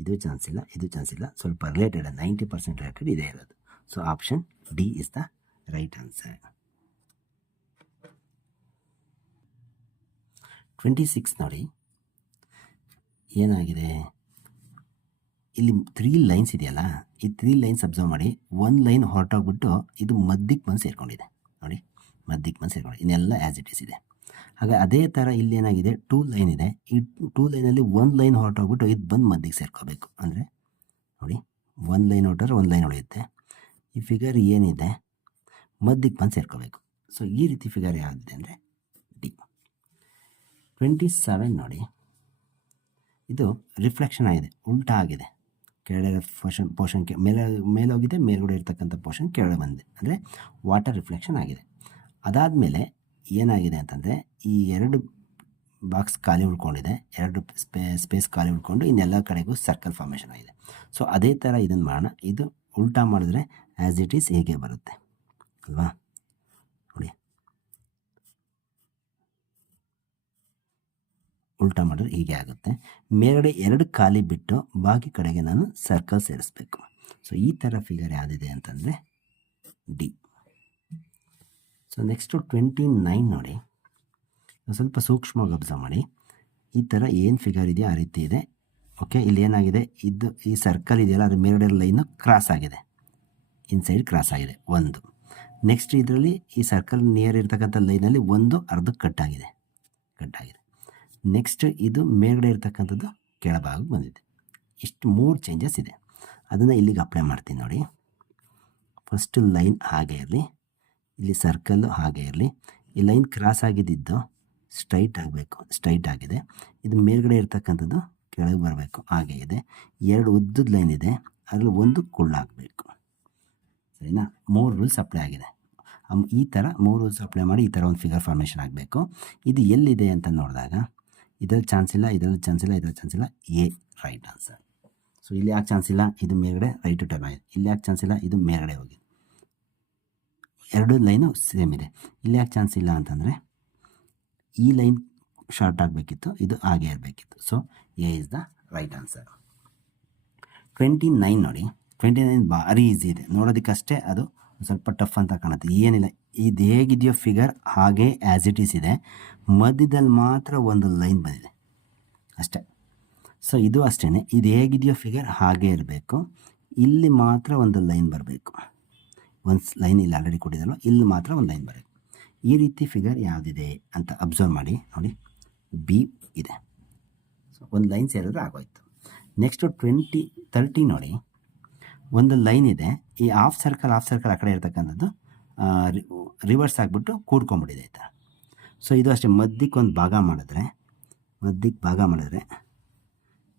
ಇದು ಚಾನ್ಸ್ ಇಲ್ಲ, ಇದು ಚಾನ್ಸ್ ಇಲ್ಲ. ಸ್ವಲ್ಪ ರಿಲೇಟೆಡ್ 90% ರಿಲೇಟೆಡ್ ಇದೇ ಇರೋದು. So option D is the right answer. 26 ನೋಡಿ ಏನಾಗಿದೆ, ಇಲ್ಲಿ 3 ಲೈನ್ಸ್ ಇದೆಯಲ್ಲ, ಈ 3 ಲೈನ್ಸ್ ಅಬ್ಸರ್ವ್ ಮಾಡಿ. ಒಂದು ಲೈನ್ ಹೊರಟೋಗ್ಬಿಟ್ಟು ಇದು ಮಧ್ಯಕ್ಕೆ ಬಂದು ಸೇರ್ಕೊಂಡಿದೆ ನೋಡಿ, ಮಧ್ಯಕ್ಕೆ ಬಂದು ಸೇರ್ಕೊಂಡಿದೆ. ಇನ್ನೆಲ್ಲ ಆ್ಯಸ್ ಇಟ್ ಈಸ್ ಇದೆ. ಹಾಗೆ ಅದೇ ಥರ ಇಲ್ಲಿ ಏನಾಗಿದೆ, 2 ಲೈನ್ ಇದೆ. ಈ 2 ಲೈನಲ್ಲಿ ಒಂದು ಲೈನ್ ಹೊರಟೋಗ್ಬಿಟ್ಟು ಇದು ಬಂದು ಮಧ್ಯಕ್ಕೆ ಸೇರ್ಕೋಬೇಕು. ಅಂದರೆ ನೋಡಿ, ಒಂದು ಲೈನ್ ಹೊರಟೋದ್ರೆ ಒಂದು ಲೈನ್ ಉಳಿಯುತ್ತೆ. ಈ ಫಿಗರ್ ಏನಿದೆ ಮಧ್ಯಕ್ಕೆ ಬಂದು ಸೇರ್ಕೋಬೇಕು. ಸೊ ಈ ರೀತಿ ಫಿಗರ್ ಯಾವುದಿದೆ ಅಂದರೆ ಡಿ. 27 ನೋಡಿ, ಇದು ರಿಫ್ಲೆಕ್ಷನ್ ಆಗಿದೆ, ಉಲ್ಟಾ ಆಗಿದೆ. ಕೆಳಗಡೆ ಪೋರ್ಷನ್ ಮೇಲೆ ಹೋಗಿದೆ, ಮೇಲ್ಗಡೆ ಇರ್ತಕ್ಕಂಥ ಪೋರ್ಷನ್ ಕೆಳಗಡೆ ಬಂದಿದೆ, ಅಂದರೆ ವಾಟರ್ ರಿಫ್ಲೆಕ್ಷನ್ ಆಗಿದೆ. ಅದಾದಮೇಲೆ ಏನಾಗಿದೆ ಅಂತಂದರೆ, ಈ 2 ಬಾಕ್ಸ್ ಖಾಲಿ ಉಳ್ಕೊಂಡಿದೆ, 2 ಸ್ಪೇಸ್ ಖಾಲಿ ಉಳ್ಕೊಂಡು ಇನ್ನೆಲ್ಲ ಕಡೆಗೂ ಸರ್ಕಲ್ ಫಾರ್ಮೇಷನ್ ಆಗಿದೆ. ಸೊ ಅದೇ ಥರ ಇದನ್ನು ಮಾಡೋಣ. ಇದು ಉಲ್ಟಾ ಮಾಡಿದ್ರೆ ಆ್ಯಸ್ ಇಟ್ ಈಸ್ ಹೇಗೆ ಬರುತ್ತೆ ಅಲ್ವಾ. ನೋಡಿ, ಉಲ್ಟಾ ಮಾಡಿದ್ರೆ ಹೀಗೆ ಆಗುತ್ತೆ. ಮೇಲ್ಗಡೆ 2 ಖಾಲಿ ಬಿಟ್ಟು ಬಾಕಿ ಕಡೆಗೆ ನಾನು ಸರ್ಕಲ್ ಸೇರಿಸ್ಬೇಕು. ಸೊ ಈ ಥರ ಫಿಗರ್ ಯಾವುದಿದೆ ಅಂತಂದರೆ ಡಿ. ಸೊ ನೆಕ್ಸ್ಟು 29 ನೋಡಿ, ಸ್ವಲ್ಪ ಸೂಕ್ಷ್ಮವಾಗಿ ಅಬ್ಸರ್ವ್ ಮಾಡಿ. ಈ ಥರ ಏನು ಫಿಗರ್ ಇದೆಯೋ ಆ ರೀತಿ ಇದೆ. ಓಕೆ, ಇಲ್ಲಿ ಏನಾಗಿದೆ, ಇದು ಈ ಸರ್ಕಲ್ ಇದೆಯಲ್ಲ, ಅದ್ರ ಮೇಲ್ಗಡೆ ಲೈನು ಕ್ರಾಸ್ ಆಗಿದೆ, ಇನ್ಸೈಡ್ ಕ್ರಾಸ್ ಆಗಿದೆ ಒಂದು. ನೆಕ್ಸ್ಟ್ ಇದರಲ್ಲಿ ಈ ಸರ್ಕಲ್ ನಿಯರ್ ಇರ್ತಕ್ಕಂಥ ಲೈನಲ್ಲಿ ಒಂದು ಅರ್ಧಕ್ಕೆ ಕಟ್ಟಾಗಿದೆ. ನೆಕ್ಸ್ಟ್ ಇದು ಮೇಲ್ಗಡೆ ಇರ್ತಕ್ಕಂಥದ್ದು ಕೆಳಭಾಗಕ್ಕೆ ಬಂದಿದೆ. ಇಷ್ಟು 3 ಚೇಂಜಸ್ ಇದೆ. ಅದನ್ನು ಇಲ್ಲಿಗೆ ಅಪ್ಲೈ ಮಾಡ್ತೀನಿ ನೋಡಿ. ಫಸ್ಟು ಲೈನ್ ಹಾಗೆ ಇರಲಿ, ಇಲ್ಲಿ ಸರ್ಕಲ್ಲು ಹಾಗೆ ಇರಲಿ. ಈ ಲೈನ್ ಕ್ರಾಸ್ ಆಗಿದ್ದು ಸ್ಟ್ರೈಟ್ ಆಗಬೇಕು, ಸ್ಟ್ರೈಟ್ ಆಗಿದೆ. ಇದು ಮೇಲ್ಗಡೆ ಇರ್ತಕ್ಕಂಥದ್ದು ಕೆಳಗೆ ಬರಬೇಕು, ಹಾಗೆ ಇದೆ. 2 ಉದ್ದದ ಲೈನ್ ಇದೆ, ಅದರಲ್ಲಿ ಒಂದು ಕುಳ್ಳಾಗಬೇಕು. ಸರಿನಾ? 3 ರೂಲ್ಸ್ ಅಪ್ಲೈ ಆಗಿದೆ. ಈ ಥರ 3 ರೂಲ್ಸ್ ಅಪ್ಲೈ ಮಾಡಿ ಈ ಥರ ಒಂದು ಫಿಗರ್ ಫಾರ್ಮೇಷನ್ ಆಗಬೇಕು. ಇದು ಎಲ್ಲಿದೆ ಅಂತ ನೋಡಿದಾಗ ಇದರಲ್ಲಿ ಚಾನ್ಸ್ ಇಲ್ಲ, ಇದರಲ್ಲಿ ಚಾನ್ಸ್ ಇಲ್ಲ, ಇದರಲ್ಲಿ ಚಾನ್ಸ್ ಇಲ್ಲ. A right answer. ಸೊ ಇಲ್ಲಿ ಯಾಕೆ ಚಾನ್ಸ್ ಇಲ್ಲ, ಇದು ಮೇಲ್ಗಡೆ ರೈಟ್ ಟು ಟರ್ನ್ ಆಗಿದೆ. ಇಲ್ಲಿ ಯಾಕೆ ಚಾನ್ಸ್ ಇಲ್ಲ, ಇದು ಮೇಲ್ಗಡೆ ಹೋಗಿದೆ. 2 ಲೈನು ಸೇಮ್ ಇದೆ. ಇಲ್ಲಿ ಯಾಕೆ ಚಾನ್ಸ್ ಇಲ್ಲ ಅಂತಂದರೆ ಈ ಲೈನ್ ಶಾರ್ಟ್ ಆಗಬೇಕಿತ್ತು, ಇದು ಹಾಗೆ ಇರಬೇಕಿತ್ತು. So A is the right answer. 29 ನೋಡಿ, 29 ಭಾರಿ ಈಸಿ ಇದೆ ನೋಡೋದಕ್ಕಷ್ಟೇ, ಅದು ಸ್ವಲ್ಪ ಟಫ್ ಅಂತ ಕಾಣುತ್ತೆ. ಏನಿಲ್ಲ, ಇದು ಹೇಗಿದೆಯೋ ಫಿಗರ್ ಹಾಗೆ ಆ್ಯಸ್ ಇಟ್ ಈಸ್ ಇದೆ. ಮಧ್ಯದಲ್ಲಿ ಮಾತ್ರ ಒಂದು ಲೈನ್ ಬಂದಿದೆ ಅಷ್ಟೇ. ಸೊ ಇದು ಅಷ್ಟೇ, ಇದು ಹೇಗಿದೆಯೋ ಫಿಗರ್ ಹಾಗೆ ಇರಬೇಕು. ಇಲ್ಲಿ ಮಾತ್ರ ಒಂದು ಲೈನ್ ಬರಬೇಕು, ಒಂದು ಲೈನ್ ಇಲ್ಲಿ ಆಲ್ರೆಡಿ ಕೊಟ್ಟಿದ್ದಲ್ಲ, ಇಲ್ಲಿ ಮಾತ್ರ ಒಂದು ಲೈನ್ ಬರಬೇಕು. ಈ ರೀತಿ ಫಿಗರ್ ಯಾವುದಿದೆ ಅಂತ ಅಬ್ಸರ್ವ್ ಮಾಡಿ ನೋಡಿ. ಬಿ ಇದೆ. ಸೊ ಒಂದು ಲೈನ್ ಸೇರಿದ್ರೆ ಆಗೋಯ್ತು. ನೆಕ್ಸ್ಟು 30 ನೋಡಿ, ಒಂದು ಲೈನ್ ಇದೆ. ಈ ಹಾಫ್ ಸರ್ಕಲ್ ಆ ಕಡೆ ಇರ್ತಕ್ಕಂಥದ್ದು ರಿವರ್ಸ್ ಆಗಿಬಿಟ್ಟು ಕೂಡ್ಕೊಂಬಿಟ್ಟಿದೆ ಆಯಿತಾ. ಸೊ ಇದು ಅಷ್ಟೇ, ಮಧ್ಯಕ್ಕೆ ಒಂದು ಭಾಗ ಮಾಡಿದ್ರೆ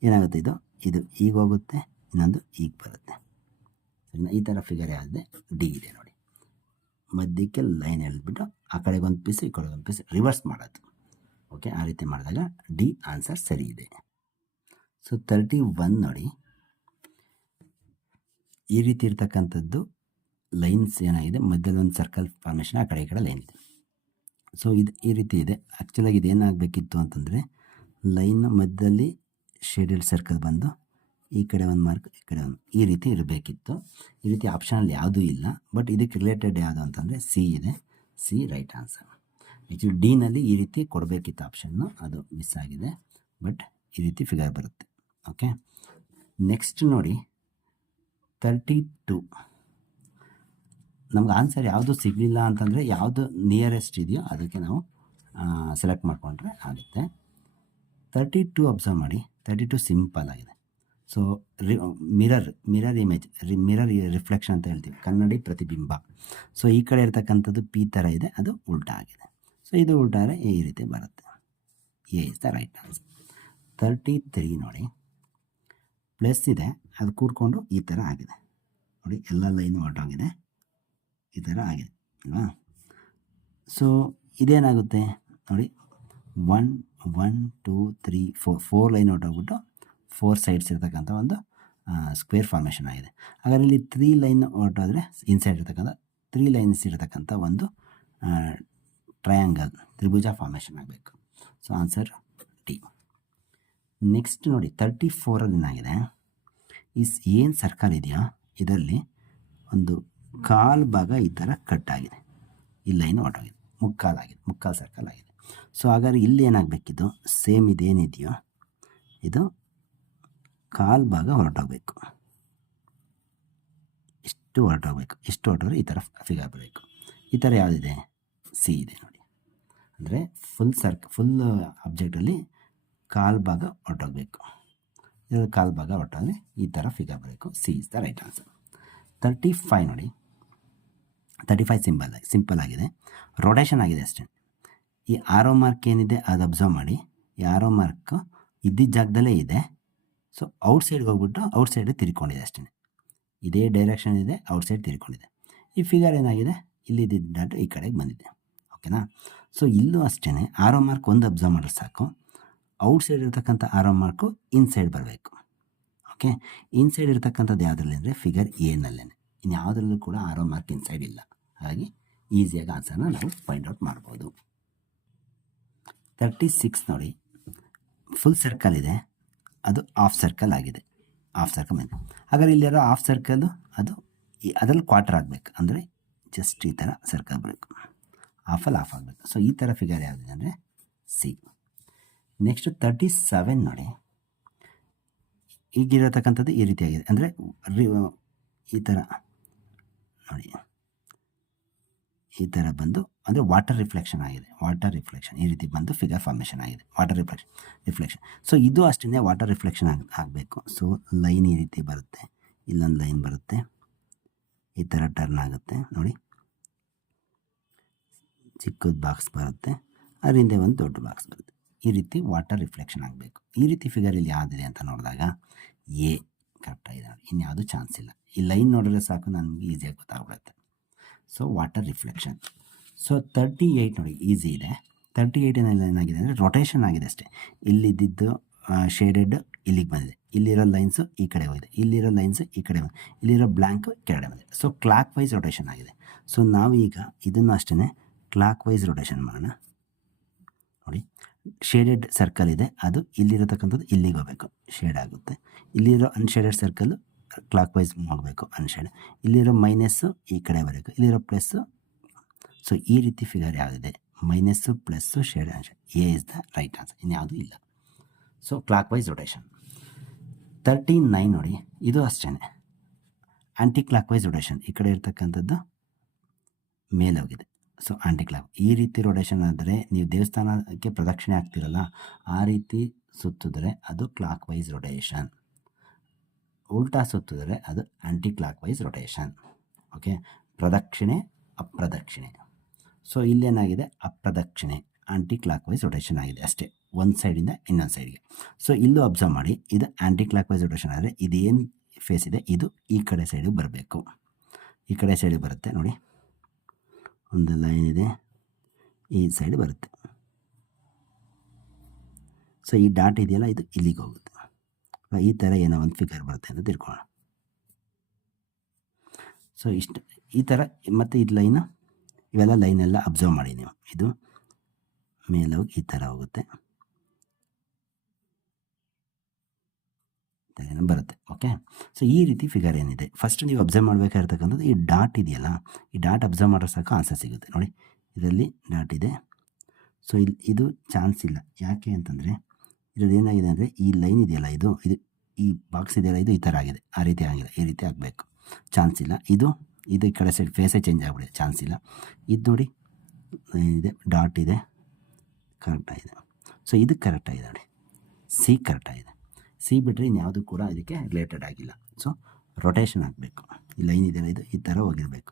ಏನಾಗುತ್ತೆ, ಇದು ಈಗ ಹೋಗುತ್ತೆ, ಇನ್ನೊಂದು ಈಗ ಬರುತ್ತೆ. ಸರಿನಾ? ಈ ಥರ ಫಿಗರ್ ಯಾವುದಿದೆ, ಡಿ ಇದೆ ನೋಡಿ. ಮಧ್ಯಕ್ಕೆ ಲೈನ್ ಎಳೆದ್ಬಿಟ್ಟು ಆ ಕಡೆಗೆ ಒಂದು ಪೀಸ್, ಈ ಕಡೆಗೆ ಒಂದು ಪೀಸ್ ರಿವರ್ಸ್ ಮಾಡೋದು. ಓಕೆ, ಆ ರೀತಿ ಮಾಡಿದಾಗ ಡಿ ಆನ್ಸರ್ ಸರಿ ಇದೆ. ಸೊ 31 ನೋಡಿ, ಈ ರೀತಿ ಇರ್ತಕ್ಕಂಥದ್ದು ಲೈನ್ಸ್ ಏನಾಗಿದೆ, ಮಧ್ಯದಲ್ಲಿ ಒಂದು ಸರ್ಕಲ್ ಫಾರ್ಮೇಷನ್, ಆ ಕಡೆ ಈ ಕಡೆ ಲೈನ್ ಇದೆ. ಸೊ ಇದು ಈ ರೀತಿ ಇದೆ. ಆ್ಯಕ್ಚುಲಾಗಿ ಇದೇನಾಗಬೇಕಿತ್ತು ಅಂತಂದರೆ, ಲೈನ್ ಮಧ್ಯದಲ್ಲಿ ಶೇಡೆಡ್ ಸರ್ಕಲ್ ಬಂದು ಈ ಕಡೆ ಒಂದು ಮಾರ್ಕ್, ಈ ಕಡೆ ಒಂದು, ಈ ರೀತಿ ಇರಬೇಕಿತ್ತು. ಈ ರೀತಿ ಆಪ್ಷನಲ್ಲಿ ಯಾವುದೂ ಇಲ್ಲ. ಬಟ್ ಇದಕ್ಕೆ ರಿಲೇಟೆಡ್ ಯಾವುದು ಅಂತಂದರೆ ಸಿ ಇದೆ. C right answer. ಆ್ಯಕ್ಚುಲಿ ಡಿನಲ್ಲಿ ಈ ರೀತಿ ಕೊಡಬೇಕಿತ್ತು ಆಪ್ಷನ್ನು, ಅದು ಮಿಸ್ ಆಗಿದೆ. ಬಟ್ ಈ ರೀತಿ ಫಿಗರ್ ಬರುತ್ತೆ. ಓಕೆ, ನೆಕ್ಸ್ಟ್ ನೋಡಿ 32. ನಮ್ಗೆ ಆನ್ಸರ್ ಯಾವುದು ಸಿಗಲಿಲ್ಲ ಅಂತಂದರೆ, ಯಾವುದು ನಿಯರೆಸ್ಟ್ ಇದೆಯೋ ಅದಕ್ಕೆ ನಾವು ಸೆಲೆಕ್ಟ್ ಮಾಡಿಕೊಂಡ್ರೆ ಆಗುತ್ತೆ. 32 ಅಬ್ಸರ್ವ್ ಮಾಡಿ. 32 ಸಿಂಪಲ್ ಆಗಿದೆ. So mirror image, mirror reflection ಅಂತ ಹೇಳ್ತೀವಿ, ಕನ್ನಡಿ ಪ್ರತಿಬಿಂಬ. ಸೊ ಈ ಕಡೆ ಇರ್ತಕ್ಕಂಥದ್ದು ಪಿ ಥರ ಇದೆ, ಅದು ಉಲ್ಟಾ ಆಗಿದೆ. ಸೊ ಇದು ಉಲ್ಟಾ ಆದರೆ ಈ ರೀತಿ ಬರುತ್ತೆ. A is the right answer. 33 ನೋಡಿ, ಪ್ಲಸ್ ಇದೆ, ಅದು ಕೂಡ್ಕೊಂಡು ಈ ಥರ ಆಗಿದೆ ನೋಡಿ. ಎಲ್ಲ ಲೈನು ಹೊರಟೋಗಿದೆ, ಈ ಥರ ಆಗಿದೆ ಅಲ್ವಾ. ಸೊ ಇದೇನಾಗುತ್ತೆ ನೋಡಿ, 1 1 2 3 4 ಲೈನ್ ಹೊರಟೋಗ್ಬಿಟ್ಟು 4 ಸೈಡ್ಸ್ ಇರ್ತಕ್ಕಂಥ ಒಂದು ಸ್ಕ್ವೇರ್ ಫಾರ್ಮೇಷನ್ ಆಗಿದೆ. ಹಾಗಾದರೆ ಇಲ್ಲಿ 3 ಲೈನ್ ಹೊರಟೋದ್ರೆ ಇನ್ಸೈಡ್ ಇರ್ತಕ್ಕಂಥ 3 ಲೈನ್ಸ್ ಇರತಕ್ಕಂಥ ಒಂದು ಟ್ರಯಾಂಗಲ್, ತ್ರಿಭುಜ ಫಾರ್ಮೇಷನ್ ಆಗಬೇಕು. So answer D. ನೆಕ್ಸ್ಟ್ ನೋಡಿ 34ಅಲ್ಲಿ ಏನಾಗಿದೆ, ಏನು ಸರ್ಕಲ್ ಇದೆಯಾ ಇದರಲ್ಲಿ ಒಂದು ಕಾಲು ಭಾಗ ಈ ಥರ ಕಟ್ಟಾಗಿದೆ, ಈ ಲೈನು ಹೊರಟೋಗಿದೆ, ಮುಕ್ಕಾಲು ಸರ್ಕಲ್ ಆಗಿದೆ. ಸೊ ಹಾಗಾದ್ರೆ ಇಲ್ಲಿ ಏನಾಗಬೇಕಿದ್ದು, ಸೇಮ್ ಇದೇನಿದೆಯೋ ಇದು ಕಾಲು ಭಾಗ ಹೊರಟೋಗ್ಬೇಕು, ಇಷ್ಟು ಹೊರಟೋದ್ರೆ ಈ ಥರ ಫಿಗರ್ ಬರಬೇಕು. ಈ ಥರ ಯಾವುದಿದೆ, ಸಿ ಇದೆ ನೋಡಿ. ಅಂದರೆ ಫುಲ್ ಆಬ್ಜೆಕ್ಟಲ್ಲಿ ಕಾಲು ಭಾಗ ಹೊರಟೋಗ್ಬೇಕು, ಇದರಲ್ಲಿ ಕಾಲು ಭಾಗ ಹೊರಟೋದ್ರೆ ಈ ಥರ ಫಿಗರ್ ಬರಬೇಕು. C is the right answer. 35 ನೋಡಿ, 35 ಸಿಂಪಲ್ ಆಗಿದೆ, ರೊಟೇಷನ್ ಆಗಿದೆ ಅಷ್ಟೇ. ಈ ಆರೋ ಮಾರ್ಕ್ ಏನಿದೆ ಅದು ಅಬ್ಸರ್ವ್ ಮಾಡಿ, ಈ ಆರೋ ಮಾರ್ಕ್ ಇದ್ದಿದ್ದ ಜಾಗದಲ್ಲೇ ಇದೆ. ಸೊ ಔಟ್ಸೈಡ್ಗೆ ಹೋಗ್ಬಿಟ್ಟು ಔಟ್ಸೈಡ್ ತಿರ್ಕೊಂಡಿದೆ ಅಷ್ಟೇ, ಇದೇ ಡೈರೆಕ್ಷನ್ ಇದೆ, ಔಟ್ಸೈಡ್ ತಿರ್ಕೊಂಡಿದೆ. ಈ ಫಿಗರ್ ಏನಾಗಿದೆ, ಇಲ್ಲಿದ್ದ ಡಾಟ್ ಈ ಕಡೆಗೆ ಬಂದಿದೆ. ಓಕೆನಾ? ಸೊ ಇಲ್ಲೂ ಅಷ್ಟೇ ಆರೋ ಮಾರ್ಕ್ ಒಂದು ಅಬ್ಸರ್ವ್ ಮಾಡಿದ್ರೆ ಸಾಕು, ಔಟ್ಸೈಡ್ ಇರ್ತಕ್ಕಂಥ ಆರೋ ಮಾರ್ಕು ಇನ್ಸೈಡ್ ಬರಬೇಕು. ಓಕೆ, ಇನ್ಸೈಡ್ ಇರ್ತಕ್ಕಂಥದ್ದು ಯಾವುದ್ರಲ್ಲಿ ಅಂದರೆ ಫಿಗರ್ ಏನಲ್ಲೇ, ಇನ್ಯಾವುದ್ರಲ್ಲೂ ಕೂಡ ಆರೋ ಮಾರ್ಕ್ ಇನ್ಸೈಡ್ ಇಲ್ಲ. ಹಾಗಾಗಿ ಈಸಿಯಾಗಿ ಆನ್ಸರ್ನ ನಾವು ಫೈಂಡ್ ಔಟ್ ಮಾಡ್ಬೋದು. 36 ನೋಡಿ, ಫುಲ್ ಸರ್ಕಲ್ ಇದೆ, ಅದು ಆಫ್ ಸರ್ಕಲ್ ಆಗಿದೆ, ಆಫ್ ಸರ್ಕಲ್ ಮೇಲೆ. ಹಾಗಾದ್ರೆ ಇಲ್ಲಿರೋ ಆಫ್ ಸರ್ಕಲ್ಲು ಅದು ಅದರಲ್ಲಿ ಕ್ವಾರ್ಟರ್ ಆಗಬೇಕು, ಅಂದರೆ ಜಸ್ಟ್ ಈ ಥರ ಸರ್ಕಲ್ ಬರಬೇಕು, ಆಫಲ್ಲಿ ಆಫ್ ಆಗಬೇಕು. ಸೊ ಈ ಥರ ಫಿಗರ್ ಯಾವುದಿದೆ ಅಂದರೆ ಸಿ. ನೆಕ್ಸ್ಟು 37 ನೋಡಿ, ಈಗಿರತಕ್ಕಂಥದ್ದು ಈ ರೀತಿಯಾಗಿದೆ, ಅಂದರೆ ಈ ಥರ ನೋಡಿ, ಈ ಥರ ಬಂದು ಅಂದರೆ ವಾಟರ್ ರಿಫ್ಲೆಕ್ಷನ್ ಆಗಿದೆ, ಈ ರೀತಿ ಬಂದು ಫಿಗರ್ ಫಾರ್ಮೇಷನ್ ಆಗಿದೆ, ವಾಟರ್ ರಿಫ್ಲೆಕ್ಷನ್. ಸೊ ಇದು ಅಷ್ಟೇ ವಾಟರ್ ರಿಫ್ಲೆಕ್ಷನ್ ಆಗಬೇಕು. ಸೊ ಲೈನ್ ಈ ರೀತಿ ಬರುತ್ತೆ, ಇಲ್ಲೊಂದು ಲೈನ್ ಬರುತ್ತೆ, ಈ ಥರ ಟರ್ನ್ ಆಗುತ್ತೆ ನೋಡಿ, ಚಿಕ್ಕದ ಬಾಕ್ಸ್ ಬರುತ್ತೆ, ಅದರಿಂದ ಒಂದು ದೊಡ್ಡ ಬಾಕ್ಸ್ ಬರುತ್ತೆ. ಈ ರೀತಿ ವಾಟರ್ ರಿಫ್ಲೆಕ್ಷನ್ ಆಗಬೇಕು. ಈ ರೀತಿ ಫಿಗರ್ ಇಲ್ಲಿ ಯಾವುದಿದೆ ಅಂತ ನೋಡಿದಾಗ ಎ ಕರೆಕ್ಟಾಗಿದೆ ನೋಡಿ, ಇನ್ಯಾವುದು ಚಾನ್ಸ್ ಇಲ್ಲ. ಈ ಲೈನ್ ನೋಡಿದ್ರೆ ಸಾಕು ನನಗೆ ಈಸಿಯಾಗಿ ಗೊತ್ತಾಗ್ಬಿಡುತ್ತೆ. So water reflection. ಸೊ 38 ನೋಡಿ, ಈಸಿ ಇದೆ. 38ನಲ್ಲಿ ಏನಾಗಿದೆ ಅಂದರೆ ರೊಟೇಷನ್ ಆಗಿದೆ ಅಷ್ಟೇ. ಇಲ್ಲಿದ್ದು ಶೇಡೆಡ್ ಇಲ್ಲಿಗೆ ಬಂದಿದೆ, ಇಲ್ಲಿರೋ ಲೈನ್ಸು ಈ ಕಡೆ ಹೋಗಿದೆ, ಇಲ್ಲಿರೋ ಲೈನ್ಸು ಈ ಕಡೆ ಬಂದಿದೆ, ಇಲ್ಲಿರೋ ಬ್ಲ್ಯಾಂಕು ಕೆಳಗಡೆ ಬಂದಿದೆ. ಸೊ ಕ್ಲಾಕ್ ವೈಸ್ ರೊಟೇಷನ್ ಆಗಿದೆ. ಸೊ ನಾವು ಈಗ ಇದನ್ನು ಅಷ್ಟೇ ಕ್ಲಾಕ್ ವೈಸ್ ರೊಟೇಷನ್ ಮಾಡೋಣ ನೋಡಿ. ಶೇಡೆಡ್ ಸರ್ಕಲ್ ಇದೆ, ಅದು ಇಲ್ಲಿರತಕ್ಕಂಥದ್ದು ಇಲ್ಲಿಗೆ ಹೋಗಬೇಕು, ಶೇಡ್ ಆಗುತ್ತೆ. ಇಲ್ಲಿರೋ ಅನ್ಶೇಡೆಡ್ ಸರ್ಕಲ್ಲು ಕ್ಲಾಕ್ ವೈಸ್ ಹೋಗಬೇಕು, ಅನ್ಶೇಡ್. ಇಲ್ಲಿರೋ ಮೈನಸ್ಸು ಈ ಕಡೆ ಬರಬೇಕು, ಇಲ್ಲಿರೋ ಪ್ಲಸ್ಸು. ಸೊ ಈ ರೀತಿ ಫಿಗರ್ ಯಾವುದಿದೆ, minus plus shade unshade, A is the right answer, ಇನ್ಯಾವುದೂ ಇಲ್ಲ. So clockwise rotation. 39 ನೋಡಿ, ಇದು ಅಷ್ಟೇ ಆ್ಯಂಟಿ ಕ್ಲಾಕ್ ವೈಸ್ ರೊಟೇಷನ್, ಈ ಕಡೆ ಇರ್ತಕ್ಕಂಥದ್ದು ಮೇಲೆ ಹೋಗಿದೆ. ಸೊ ಆ್ಯಂಟಿ ಕ್ಲಾಕ್, ಈ ರೀತಿ ರೊಟೇಷನ್ ಆದರೆ ನೀವು ದೇವಸ್ಥಾನಕ್ಕೆ ಪ್ರದಕ್ಷಿಣೆ ಆಗ್ತಿರಲ್ಲ, ಆ ರೀತಿ ಸುತ್ತಿದ್ರೆ ಅದು ಕ್ಲಾಕ್ ವೈಸ್ ರೊಟೇಷನ್. ಉಲ್ಟಾ ಸುತ್ತಿದ್ರೆ ಅದು anti clockwise rotation. Okay, ಪ್ರದಕ್ಷಿಣೆ ಅಪ್ರದಕ್ಷಿಣೆ. ಸೊ ಇಲ್ಲೇನಾಗಿದೆ, ಅಪ್ರದಕ್ಷಿಣೆ, ಆ್ಯಂಟಿ ಕ್ಲಾಕ್ ವೈಸ್ ರೊಟೇಷನ್ ಆಗಿದೆ ಅಷ್ಟೇ, ಒಂದು ಸೈಡಿಂದ ಇನ್ನೊಂದು ಸೈಡ್ಗೆ. ಸೊ ಇಲ್ಲೂ ಅಬ್ಸರ್ವ್ ಮಾಡಿ, ಇದು ಆ್ಯಂಟಿ ಕ್ಲಾಕ್ ವೈಸ್ ರೊಟೇಷನ್ ಆದರೆ ಇದೇನು ಫೇಸ್ ಇದೆ ಇದು ಈ ಕಡೆ ಸೈಡಿಗೆ ಬರಬೇಕು, ಈ ಕಡೆ ಸೈಡಿಗೆ ಬರುತ್ತೆ ನೋಡಿ, ಒಂದು ಲೈನ್ ಇದೆ, ಈ ಸೈಡ್ ಬರುತ್ತೆ. ಸೊ ಈ ಡಾಟ್ ಇದೆಯಲ್ಲ, ಇದು ಇಲ್ಲಿಗೆ ಹೋಗುತ್ತೆ. ಈ ಥರ ಏನೋ ಒಂದು ಫಿಗರ್ ಬರುತ್ತೆ ಅಂತ ತಿಳ್ಕೊಳ್ಳೋಣ. ಸೊ ಇಷ್ಟು ಈ ಥರ. ಮತ್ತು ಇದು ಲೈನು, ಇವೆಲ್ಲ ಲೈನೆಲ್ಲ ಅಬ್ಸರ್ವ್ ಮಾಡಿ ನೀವು, ಇದು ಮೇಲೆ ಹೋಗಿ ಈ ಥರ ಹೋಗುತ್ತೆ, ಬರುತ್ತೆ. ಓಕೆ, ಸೊ ಈ ರೀತಿ ಫಿಗರ್ ಏನಿದೆ ಫಸ್ಟ್ ನೀವು ಅಬ್ಸರ್ವ್ ಮಾಡಬೇಕಾಗಿರ್ತಕ್ಕಂಥದ್ದು ಈ ಡಾಟ್ ಇದೆಯಲ್ಲ, ಈ ಡಾಟ್ ಅಬ್ಸರ್ವ್ ಮಾಡೋ ಸಾಕು ಆನ್ಸರ್ ಸಿಗುತ್ತೆ ನೋಡಿ. ಇದರಲ್ಲಿ ಡಾಟ್ ಇದೆ. ಸೊ ಇದು ಚಾನ್ಸ್ ಇಲ್ಲ, ಯಾಕೆ ಅಂತಂದರೆ ಇದ್ರದ್ದು ಏನಾಗಿದೆ ಅಂದರೆ ಈ ಲೈನ್ ಇದೆಯಲ್ಲ, ಇದು ಈ ಬಾಕ್ಸ್ ಇದೆಯಲ್ಲ, ಇದು ಈ ಥರ ಆಗಿದೆ, ಆ ರೀತಿ ಆಗಿಲ್ಲ, ಈ ರೀತಿ ಆಗಬೇಕು, ಚಾನ್ಸ್ ಇಲ್ಲ. ಇದು ಈ ಕಡೆ ಸೈಡ್ ಫೇಸೇ ಚೇಂಜ್ ಆಗಿಬಿಡಿದೆ, ಚಾನ್ಸ್ ಇಲ್ಲ. ಇದು ನೋಡಿ ಇದೆ, ಡಾಟ್ ಇದೆ, ಕರೆಕ್ಟಾಗಿದೆ. ಸೊ ಇದು ಕರೆಕ್ಟಾಗಿದೆ ನೋಡಿ, ಸಿ ಕರೆಕ್ಟಾಗಿದೆ. ಸಿ ಬಿಟ್ಟರೆ ಇನ್ಯಾವುದು ಕೂಡ ಇದಕ್ಕೆ ರಿಲೇಟೆಡ್ ಆಗಿಲ್ಲ. ಸೊ ರೊಟೇಷನ್ ಆಗಬೇಕು, ಈ ಲೈನ್ ಇದೆಯಲ್ಲ, ಇದು ಈ ಥರ ಹೋಗಿರಬೇಕು.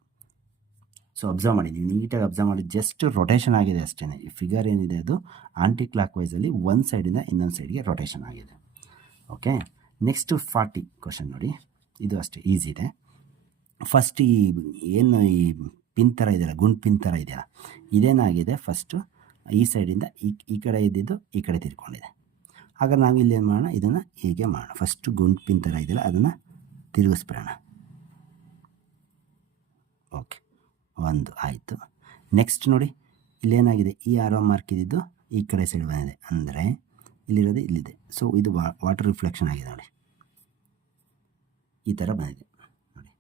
ಸೊ ಅಬ್ಸರ್ವ್ ಮಾಡಿ, ನೀವು ನೀಟಾಗಿ ಅಬ್ಸರ್ವ್ ಮಾಡಿ, ಜಸ್ಟ್ ರೊಟೇಷನ್ ಆಗಿದೆ ಅಷ್ಟೇ. ಈ ಫಿಗರ್ ಏನಿದೆ ಅದು ಆಂಟಿ ಕ್ಲಾಕ್ ವೈಸಲ್ಲಿ ಒಂದು ಸೈಡಿಂದ ಇನ್ನೊಂದು ಸೈಡ್ಗೆ ರೊಟೇಷನ್ ಆಗಿದೆ. ಓಕೆ, ನೆಕ್ಸ್ಟು 40 ಕ್ವಶನ್ ನೋಡಿ, ಇದು ಅಷ್ಟೇ ಈಸಿ ಇದೆ. ಫಸ್ಟ್ ಏನು ಈ ಪಿನ್ ಥರ ಇದೆಯಲ್ಲ, ಗುಂಡು ಪಿನ್ ಥರ ಇದೆಯಲ್ಲ, ಇದೇನಾಗಿದೆ, ಫಸ್ಟು ಈ ಸೈಡಿಂದ ಈ ಕಡೆ ಇದ್ದಿದ್ದು ಈ ಕಡೆ ತಿರ್ಕೊಂಡಿದೆ. ಹಾಗಾದ್ರೆ ನಾವು ಇಲ್ಲಿ ಏನು ಮಾಡೋಣ, ಇದನ್ನು ಹೀಗೆ ಮಾಡೋಣ. ಫಸ್ಟು ಗುಂಡು ಪಿನ್ ಥರ ಇದೆಯಲ್ಲ, ಅದನ್ನು ತಿರುಗಿಸ್ಬಿಡೋಣ. ಓಕೆ, ಒಂದು ಆಯಿತು. ನೆಕ್ಸ್ಟ್ ನೋಡಿ, ಇಲ್ಲೇನಾಗಿದೆ, ಈ ಆರೋ ಮಾರ್ಕ್ ಇದ್ದಿದ್ದು ಈ ಕಡೆ ಸೈಡ್ ಬಂದಿದೆ, ಅಂದರೆ ಇಲ್ಲಿರೋದು ಇಲ್ಲಿದೆ. ಸೊ ಇದು ವಾಟರ್ ರಿಫ್ಲೆಕ್ಷನ್ ಆಗಿದೆ ನೋಡಿ. ಈ ಥರ ಬಂದಿದೆ ನೋಡಿ.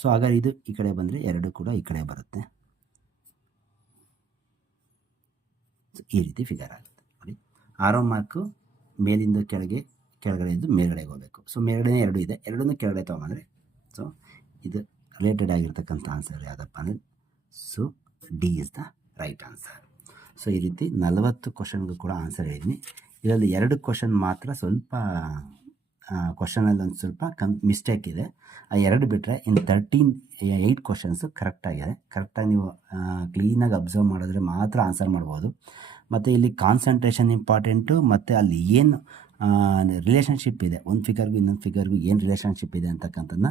ಸೊ ಹಾಗಾದ್ರೆ ಇದು ಈ ಕಡೆ ಬಂದರೆ 2 ಕೂಡ ಈ ಕಡೆ ಬರುತ್ತೆ. ಈ ರೀತಿ ಫಿಗರ್ ಆಗುತ್ತೆ ನೋಡಿ. ಆರೋ ಮಾರ್ಕು ಮೇಲಿಂದ ಕೆಳಗಡೆಯಿಂದ ಮೇಲ್ಗಡೆಗೆ ಹೋಗಬೇಕು. ಸೊ ಮೇಲ್ಗಡೆ 2 ಇದೆ, 2 ಕೆಳಗಡೆ ತೊಗೊಂಬಂದರೆ ಸೊ ಇದು ರಿಲೇಟೆಡ್ ಆಗಿರ್ತಕ್ಕಂಥ ಆನ್ಸರ್ ಯಾವುದಪ್ಪ ಅಂದರೆ so D is the right answer. So ಈ ರೀತಿ 40 ಕ್ವಶನ್ಗೂ ಕೂಡ ಆನ್ಸರ್ ಹೇಳಿದ್ದೀನಿ. ಇದರಲ್ಲಿ 2 ಕ್ವಶನ್ ಮಾತ್ರ ಸ್ವಲ್ಪ ಕ್ವಶನಲ್ಲಿ ಒಂದು ಸ್ವಲ್ಪ ಮಿಸ್ಟೇಕ್ ಇದೆ. ಆ 2 ಬಿಟ್ಟರೆ ಇನ್ನು 8 ಕ್ವಶನ್ಸು ಕರೆಕ್ಟಾಗಿದೆ. ಕರೆಕ್ಟಾಗಿ ನೀವು ಕ್ಲೀನಾಗಿ ಅಬ್ಸರ್ವ್ ಮಾಡಿದ್ರೆ ಮಾತ್ರ ಆನ್ಸರ್ ಮಾಡ್ಬೋದು. ಮತ್ತು ಇಲ್ಲಿ ಕಾನ್ಸಂಟ್ರೇಷನ್ ಇಂಪಾರ್ಟೆಂಟು, ಮತ್ತು ಅಲ್ಲಿ ಏನು ರಿಲೇಷನ್ಶಿಪ್ ಇದೆ, ಒಂದು ಫಿಗರ್ಗೂ ಇನ್ನೊಂದು ಫಿಗರ್ಗೂ ಏನು ರಿಲೇಷನ್ಶಿಪ್ ಇದೆ ಅಂತಕ್ಕಂಥದ್ದನ್ನ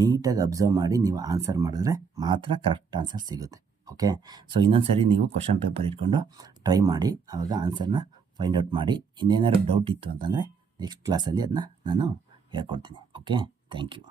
ನೀಟಾಗಿ ಅಬ್ಸರ್ವ್ ಮಾಡಿ ನೀವು ಆನ್ಸರ್ ಮಾಡಿದ್ರೆ ಮಾತ್ರ ಕರೆಕ್ಟ್ ಆನ್ಸರ್ ಸಿಗುತ್ತೆ. ಓಕೆ, ಸೊ ಇನ್ನೊಂದು ಸರಿ ನೀವು ಕ್ವಶನ್ ಪೇಪರ್ ಇಟ್ಕೊಂಡು ಟ್ರೈ ಮಾಡಿ, ಆವಾಗ ಆನ್ಸರ್ನ ಫೈಂಡ್ ಔಟ್ ಮಾಡಿ. ಇನ್ನೇನಾದ್ರು ಡೌಟ್ ಇತ್ತು ಅಂತಂದರೆ ನೆಕ್ಸ್ಟ್ ಕ್ಲಾಸಲ್ಲಿ ಅದನ್ನ ನಾನು ಹೇಳ್ಕೊಡ್ತೀನಿ. Okay, thank you.